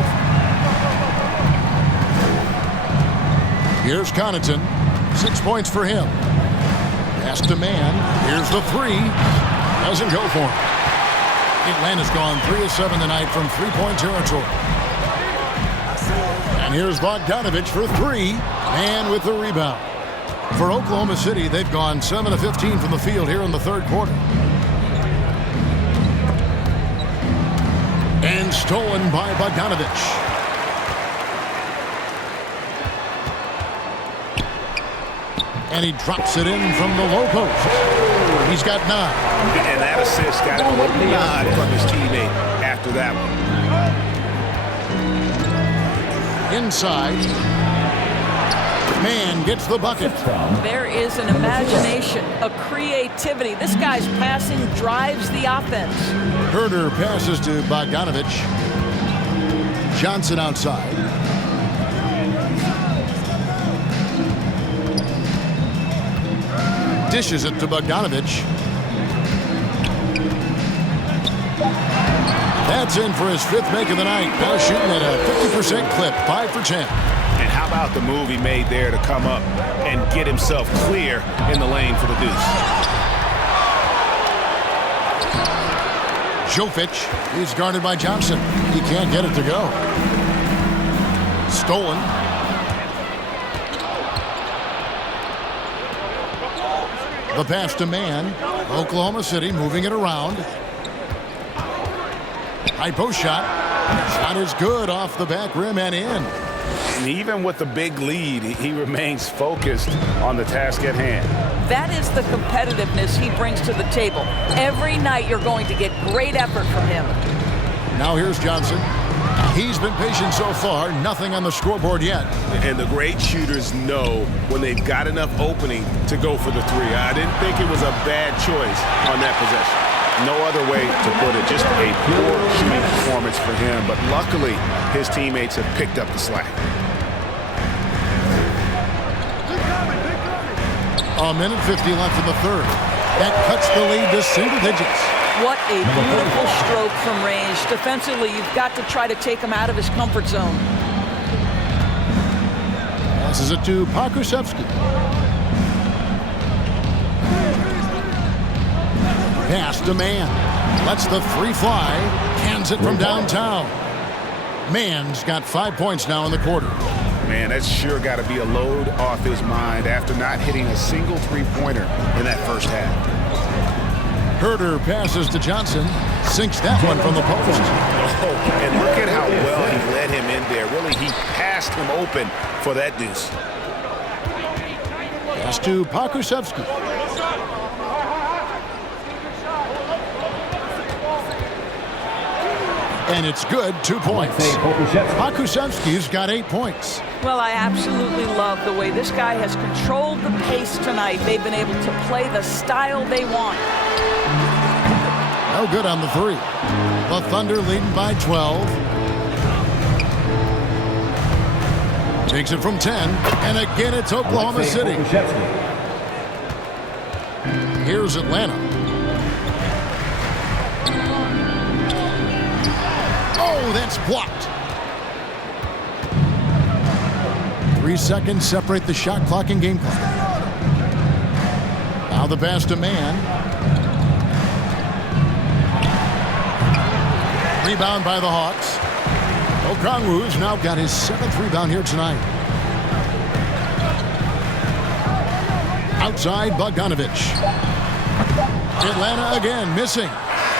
Here's Connaughton. 6 points for him. Pass to man. Here's the 3. Doesn't go for him. Atlanta's gone 3 of 7 tonight from 3-point territory. And here's Bogdanovich for 3. And with the rebound. For Oklahoma City, they've gone 7 of 15 from the field here in the third quarter. And stolen by Bogdanovich. And he drops it in from the low post. He's got 9. And that assist got a nod from his teammate after that one. Inside. Man gets the bucket. There is an imagination, a creativity. This guy's passing drives the offense. Herter passes to Bogdanovich. Johnson outside. Dishes it to Bogdanovich. That's in for his 5th make of the night. Now shooting at a 50% clip, 5 for 10. And how about the move he made there to come up and get himself clear in the lane for the deuce? Jovic is guarded by Johnson. He can't get it to go. Stolen. The pass to man. Oklahoma City moving it around. High post shot. Shot is good off the back rim and in. And even with the big lead, he remains focused on the task at hand. That is the competitiveness he brings to the table. Every night you're going to get great effort from him. Now here's Johnson. He's been patient so far. Nothing on the scoreboard yet. And the great shooters know when they've got enough opening to go for the 3. I didn't think it was a bad choice on that possession. No other way to put it. Just a poor shooting performance for him. But luckily, his teammates have picked up the slack. A minute 50 left in the third. That cuts the lead to single digits. What a beautiful stroke from range. Defensively, you've got to try to take him out of his comfort zone. Passes it to Pakusevsky. Pass to man. Lets the 3 fly. Cans it from downtown. Man's got 5 points now in the quarter. Man, that's sure got to be a load off his mind after not hitting a single 3-pointer in that first half. Herter passes to Johnson. Sinks that one from the post. Oh, and look at how well he led him in there. Really, he passed him open for that deuce. Pass to Pakusevsky. And it's good, 2 points. Pokusevski's got 8 points. Well, I absolutely love the way this guy has controlled the pace tonight. They've been able to play the style they want. No good on the 3. The Thunder leading by 12. Takes it from 10. And again, it's Oklahoma City. Here's Atlanta. Oh, that's blocked. 3 seconds separate the shot clock and game clock. Now the pass to man. Rebound by the Hawks. Okongwu's now got his 7th rebound here tonight. Outside Bogdanovich. Atlanta again missing.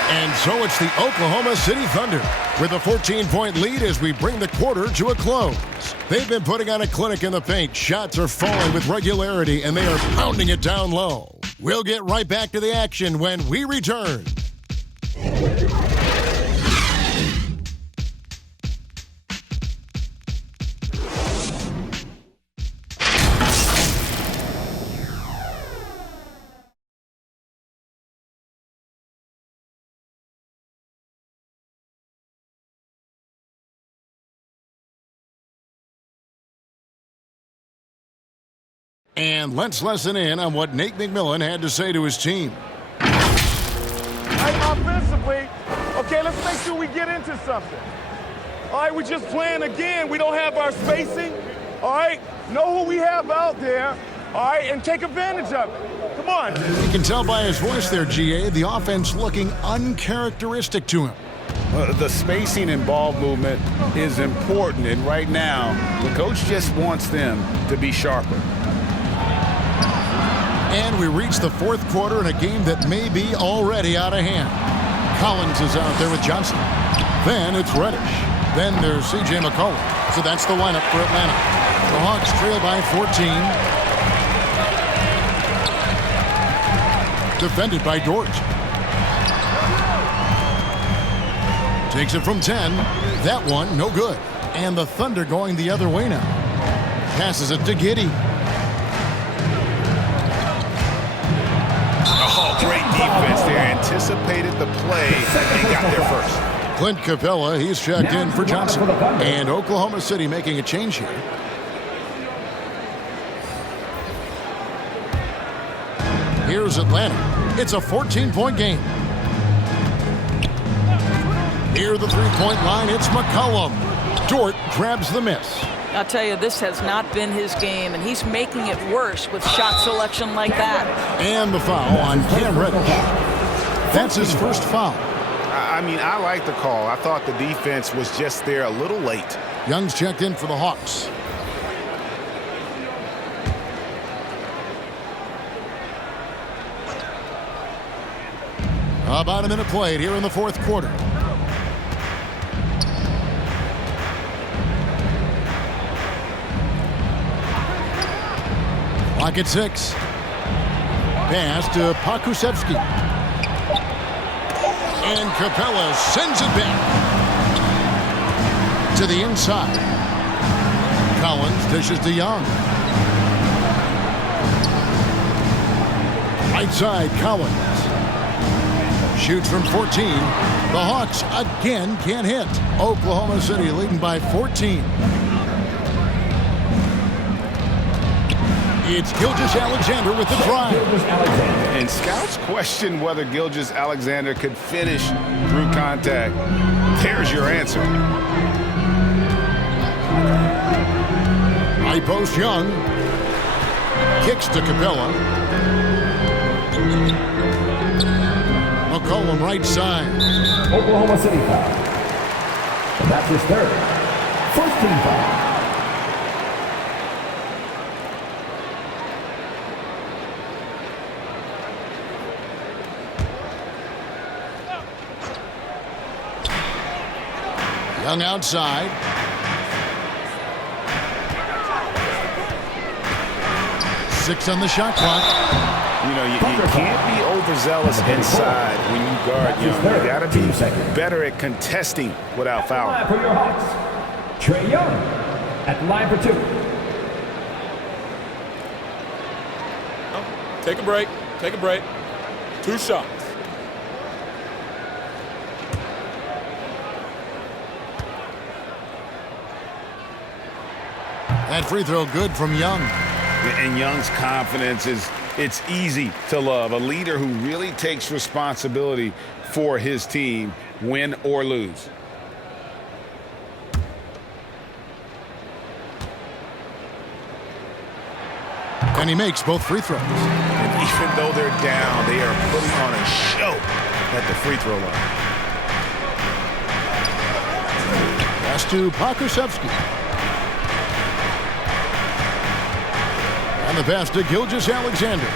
And so it's the Oklahoma City Thunder with a 14-point lead as we bring the quarter to a close. They've been putting on a clinic in the paint. Shots are falling with regularity, and they are pounding it down low. We'll get right back to the action when we return. And let's listen in on what Nate McMillan had to say to his team. Hey, offensively, okay, let's make sure we get into something. All right, we're just playing again. We don't have our spacing. All right, know who we have out there. All right, and take advantage of it. Come on. You can tell by his voice there, GA, the offense looking uncharacteristic to him. The spacing and ball movement is important, and right now, the coach just wants them to be sharper. And we reach the 4th quarter in a game that may be already out of hand. Collins is out there with Johnson. Then it's Reddish. Then there's C.J. McCollum. So that's the lineup for Atlanta. The Hawks trail by 14. Defended by Dort. Takes it from 10. That one, no good. And the Thunder going the other way now. Passes it to Giddey. Oh, great defense there. Anticipated the play and got there first. Clint Capella, he's checked in for Johnson. And Oklahoma City making a change here. Here's Atlanta. It's a 14-point game. Near the 3-point line, it's McCollum. Dort grabs the miss. I'll tell you, this has not been his game, and he's making it worse with shot selection like that. And the foul on Cam Reddish. That's his first foul. I mean, I like the call. I thought the defense was just there a little late. Young's checked in for the Hawks. About a minute played here in the 4th quarter. Clock at 6. Pass to Pokusevski. And Capella sends it back to the inside. Collins dishes to Young. Right side, Collins. Shoots from 14. The Hawks again can't hit. Oklahoma City leading by 14. It's Gilgeous-Alexander with the drive. And scouts question whether Gilgeous-Alexander could finish through contact. There's your answer. High post Young. Kicks to Capella. McCollum right side. Oklahoma City foul. That's his 3rd. First team foul. Young outside. Six on the shot clock. You know, you can't be overzealous inside when you guard Young. You got to be better at contesting without fouling. For your Hawks, Trae Young at the line for 2. Take a break. Take a break. 2 shots. That free throw good from Young. And Young's confidence it's easy to love. A leader who really takes responsibility for his team, win or lose. And he makes both free throws. And even though they're down, they are putting on a show at the free throw line. Pass to Pokusevski. And the pass to Gilgeous-Alexander.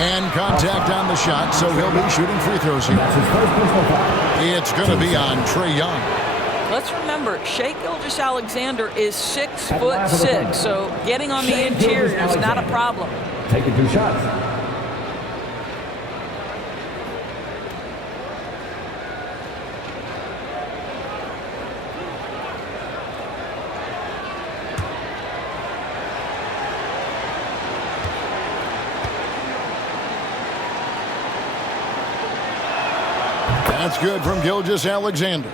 And contact on the shot, so he'll be shooting free throws here. It's going to be on Trae Young. Let's remember, Shai Gilgeous-Alexander is 6'6", so getting on the interior is not a problem. Taking 2 shots. That's good from Gilgeous-Alexander.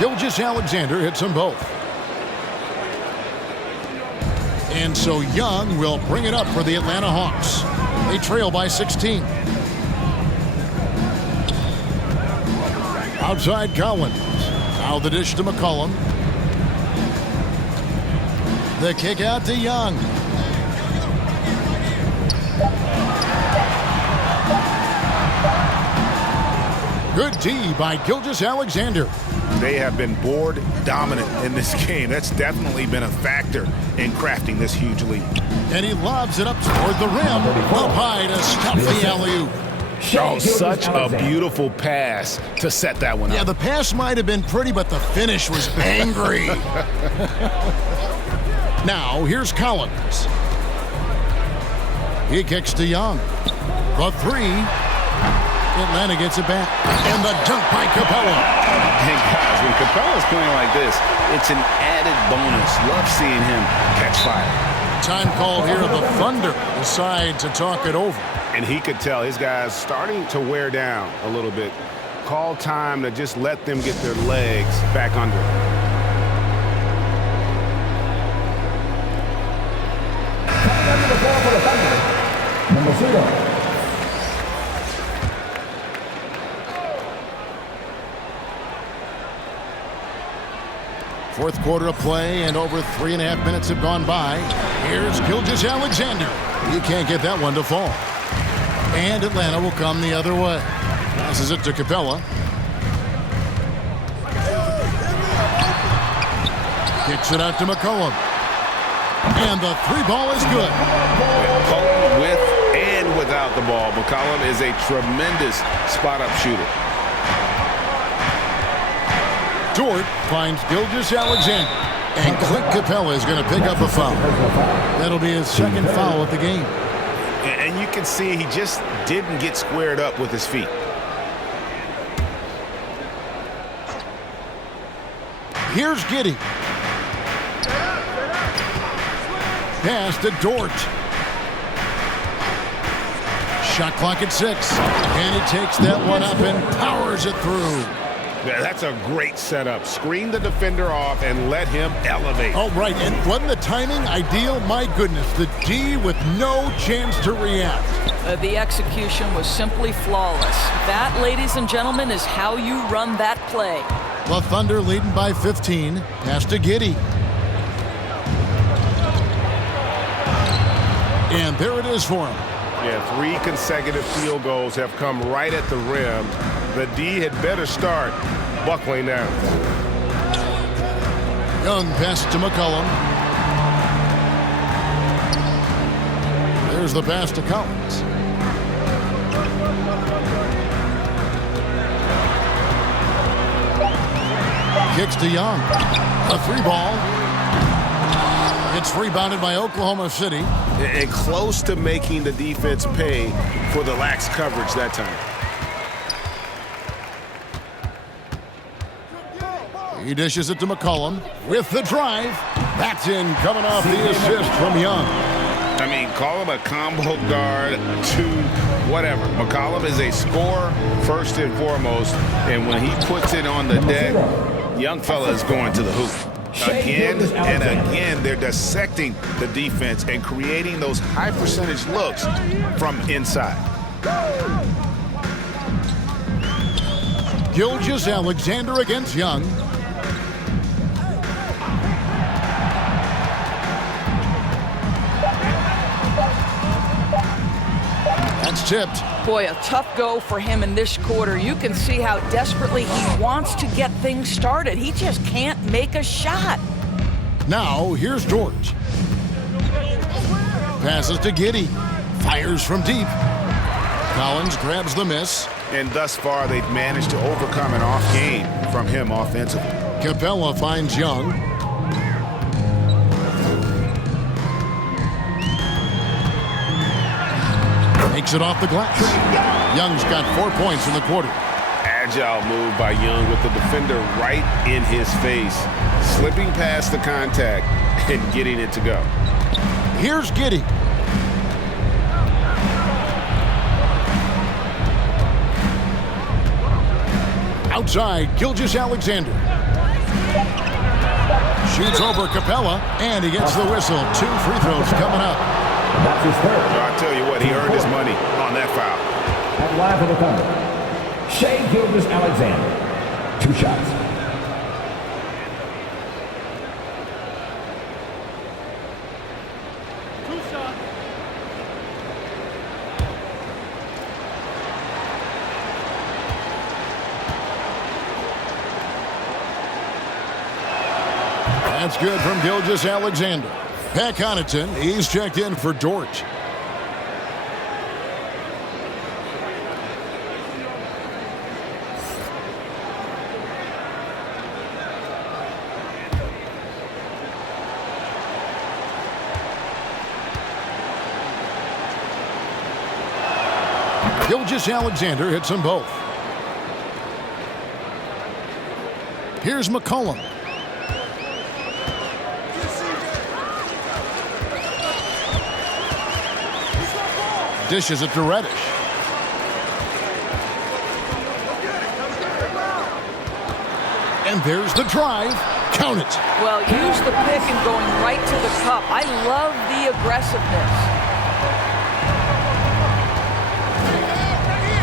Gilgeous-Alexander hits them both. And so Young will bring it up for the Atlanta Hawks. They trail by 16. Outside Collins. Now the dish to McCollum. The kick out to Young. Good D by Gilgeous-Alexander. They have been board dominant in this game. That's definitely been a factor in crafting this huge lead. And he lobs it up toward the rim. Up high to stop the alley-oop. Oh, such a beautiful pass to set that one up. Yeah, the pass might have been pretty, but the finish was angry. Now, here's Collins. He kicks to Young. The 3. Atlanta gets it back. And the dunk by Capella. And guys, when Capella's playing like this, it's an added bonus. Love seeing him catch fire. Time called here. The Thunder decide to talk it over. And he could tell his guys starting to wear down a little bit. Call time to just let them get their legs back under. Number 0. Fourth quarter of play, and over 3.5 minutes have gone by. Here's Gilgeous-Alexander. You can't get that one to fall. And Atlanta will come the other way. Passes it to Capella. Kicks it out to McCollum. And the 3-ball is good. McCollum with and without the ball. McCollum is a tremendous spot-up shooter. Dort finds Gilgeous-Alexander. And Clint Capella is going to pick up a foul. That'll be his second foul of the game. And you can see he just didn't get squared up with his feet. Here's Giddey. Pass to Dort. Shot clock at 6. And he takes that one up and powers it through. Yeah, that's a great setup. Screen the defender off and let him elevate. Oh, right. And wasn't the timing ideal? My goodness. The D with no chance to react. The execution was simply flawless. That, ladies and gentlemen, is how you run that play. The Thunder leading by 15. Pass to Giddey. And there it is for him. Yeah, 3 consecutive field goals have come right at the rim. The D had better start buckling down. Young pass to McCollum. Here's the pass to Collins. Kicks to Young. A 3-ball. It's rebounded by Oklahoma City. And close to making the defense pay for the lax coverage that time. He dishes it to McCollum with the drive. That's in, coming off the assist from Young. I mean, call him a combo guard to whatever. McCollum is a scorer first and foremost, and when he puts it on the deck, young fella is going to the hoop. Again and again, they're dissecting the defense and creating those high percentage looks from inside. Gilgeous-Alexander against Young. That's tipped. Boy, a tough go for him in this quarter. You can see how desperately he wants to get things started. He just can't make a shot. Now, here's George. Passes to Giddey. Fires from deep. Collins grabs the miss. And thus far, they've managed to overcome an off game from him offensively. Capella finds Young. Takes it off the glass. Young's got 4 points in the quarter. Agile move by Young with the defender right in his face. Slipping past the contact and getting it to go. Here's Giddey. Outside, Gilgeous-Alexander. Shoots over Capella, and he gets the whistle. 2 free throws coming up. That's his third. I'll tell you what, he earned his money on that foul. At line for the Thunder, Shea Gilgeous-Alexander. 2 shots. That's good from Gilgeous-Alexander. Pat Connaughton, he's checked in for George. Gilgeous-Alexander hits them both. Here's McCollum. Dishes it to Reddish. And there's the drive. Count it. Well, use the pick and going right to the cup. I love the aggressiveness.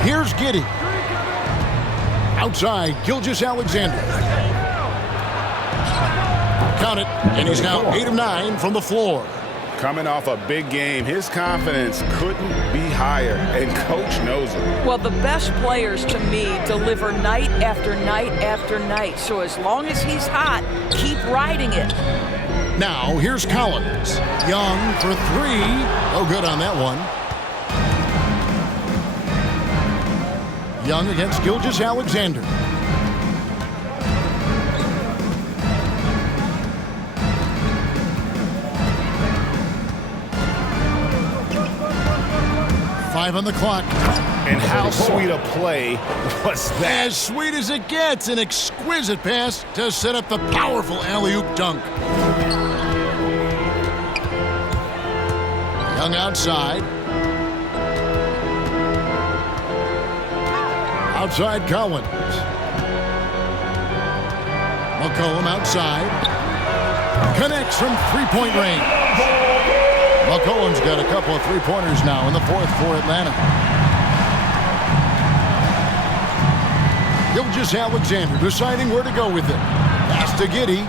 Here's Giddey. Outside, Gilgeous-Alexander. Count it. And he's now 8 of 9 from the floor. Coming off a big game, his confidence couldn't be higher, and coach knows it. Well, the best players to me deliver night after night after night. So as long as he's hot, keep riding it. Now, here's Collins. Young for 3. Oh, good on that one. Young against Gilgeous-Alexander. On the clock. And how sweet a play was that? As sweet as it gets. An exquisite pass to set up the powerful alley-oop dunk. Young outside. Outside Collins. McCollum outside. Connects from 3-point range. McCollum's got a couple of 3-pointers now in the 4th for Atlanta. Gilgeous-Alexander deciding where to go with it. Pass to Giddey.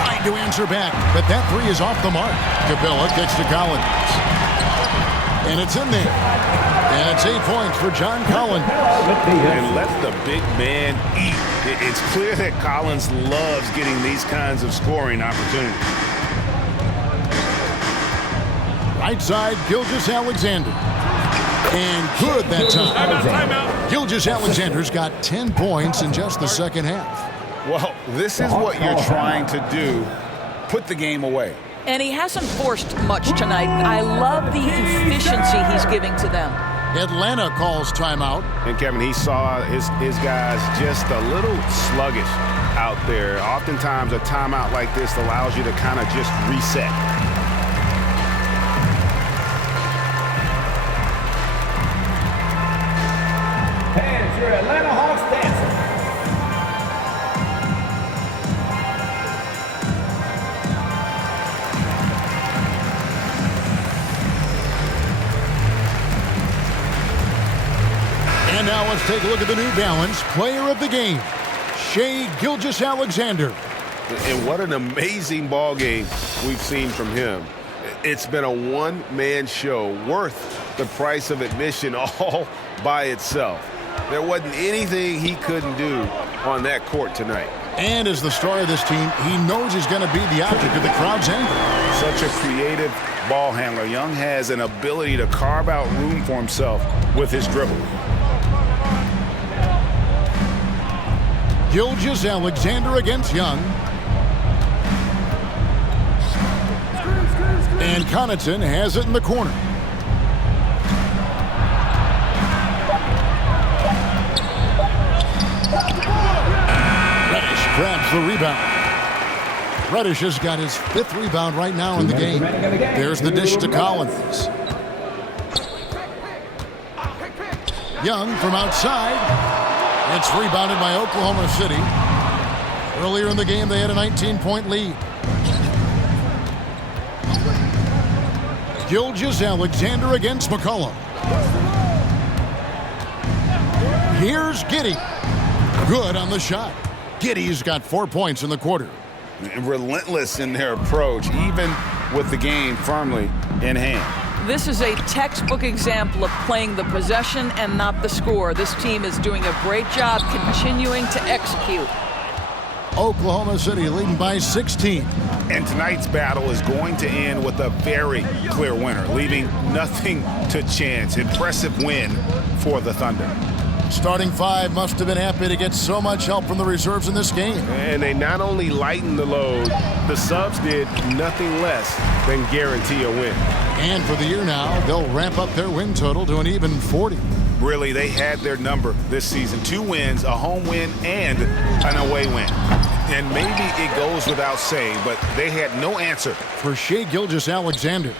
Trying to answer back, but that 3 is off the mark. Capella kicks to Collins. And it's in there. And it's 8 points for John Collins. And let the big man eat. It's clear that Collins loves getting these kinds of scoring opportunities. Right side, Gilgeous-Alexander. And good that time. Gilgeous-Alexander's got 10 points in just the second half. Well, this is what you're trying to do. Put the game away. And he hasn't forced much tonight. I love the efficiency he's giving to them. Atlanta calls timeout. And Kevin, he saw his guys just a little sluggish out there. Oftentimes a timeout like this allows you to kind of just reset. And your Atlanta Hawks dancing. And now let's take a look at the New Balance player of the game, Shai Gilgeous-Alexander. And what an amazing ball game we've seen from him. It's been a one-man show worth the price of admission all by itself. There wasn't anything he couldn't do on that court tonight. And as the star of this team, he knows he's going to be the object of the crowd's anger. Such a creative ball handler. Young has an ability to carve out room for himself with his dribble. Gilgeous-Alexander against Young. And Connaughton has it in the corner. Reddish grabs the rebound. Reddish has got his 5th rebound right now in the game. There's the dish to Collins. Young from outside. It's rebounded by Oklahoma City. Earlier in the game, they had a 19-point lead. Gilgeous-Alexander against McCollum. Here's Giddey. Good on the shot. Giddey's got 4 points in the quarter. Relentless in their approach, even with the game firmly in hand. This is a textbook example of playing the possession and not the score. This team is doing a great job continuing to execute. Oklahoma City leading by 16. And tonight's battle is going to end with a very clear winner, leaving nothing to chance. Impressive win for the Thunder. Starting 5 must have been happy to get so much help from the reserves in this game. And they not only lightened the load, the subs did nothing less than guarantee a win. And for the year now, they'll ramp up their win total to an even 40. Really, they had their number this season. 2 wins, a home win, and an away win. And maybe it goes without saying, but they had no answer. For Shai Gilgeous-Alexander.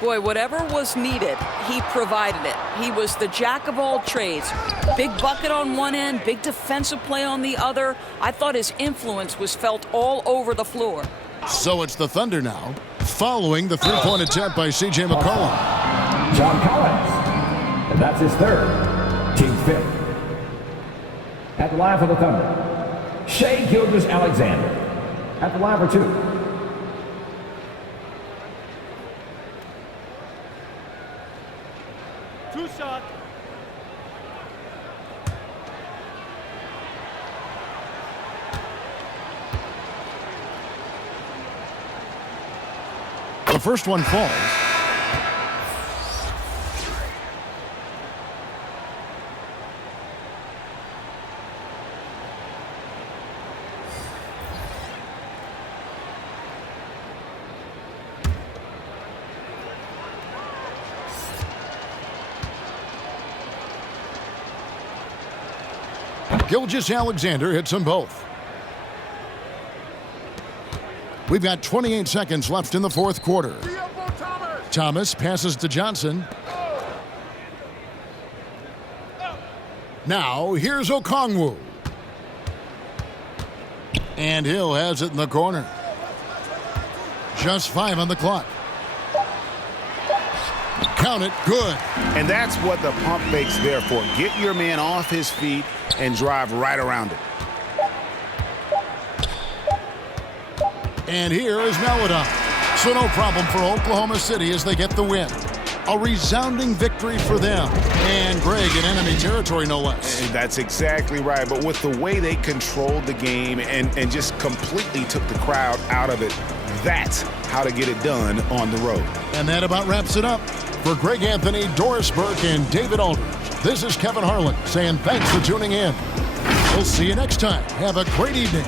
Boy, whatever was needed, he provided it. He was the jack of all trades. Big bucket on one end, big defensive play on the other. I thought his influence was felt all over the floor. So it's the Thunder now, following the 3-point attempt by C.J. McCollum. John Collins. And that's his 3rd, team 5th. At the line for the Thunder, Shai Gilgeous-Alexander. At the line for 2. Shot. The first one falls. Gilgeous-Alexander hits them both. We've got 28 seconds left in the 4th quarter. Thomas passes to Johnson. Now here's Okongwu. And Hill has it in the corner. Just 5 on the clock. Count it, good. And that's what the pump fake's there for. Get your man off his feet and drive right around it. And here is Maladon. So no problem for Oklahoma City as they get the win. A resounding victory for them. And Greg, in enemy territory, no less. And that's exactly right. But with the way they controlled the game and just completely took the crowd out of it, that's how to get it done on the road. And that about wraps it up. For Greg Anthony, Doris Burke, and David Aldridge, this is Kevin Harlan saying thanks for tuning in. We'll see you next time. Have a great evening.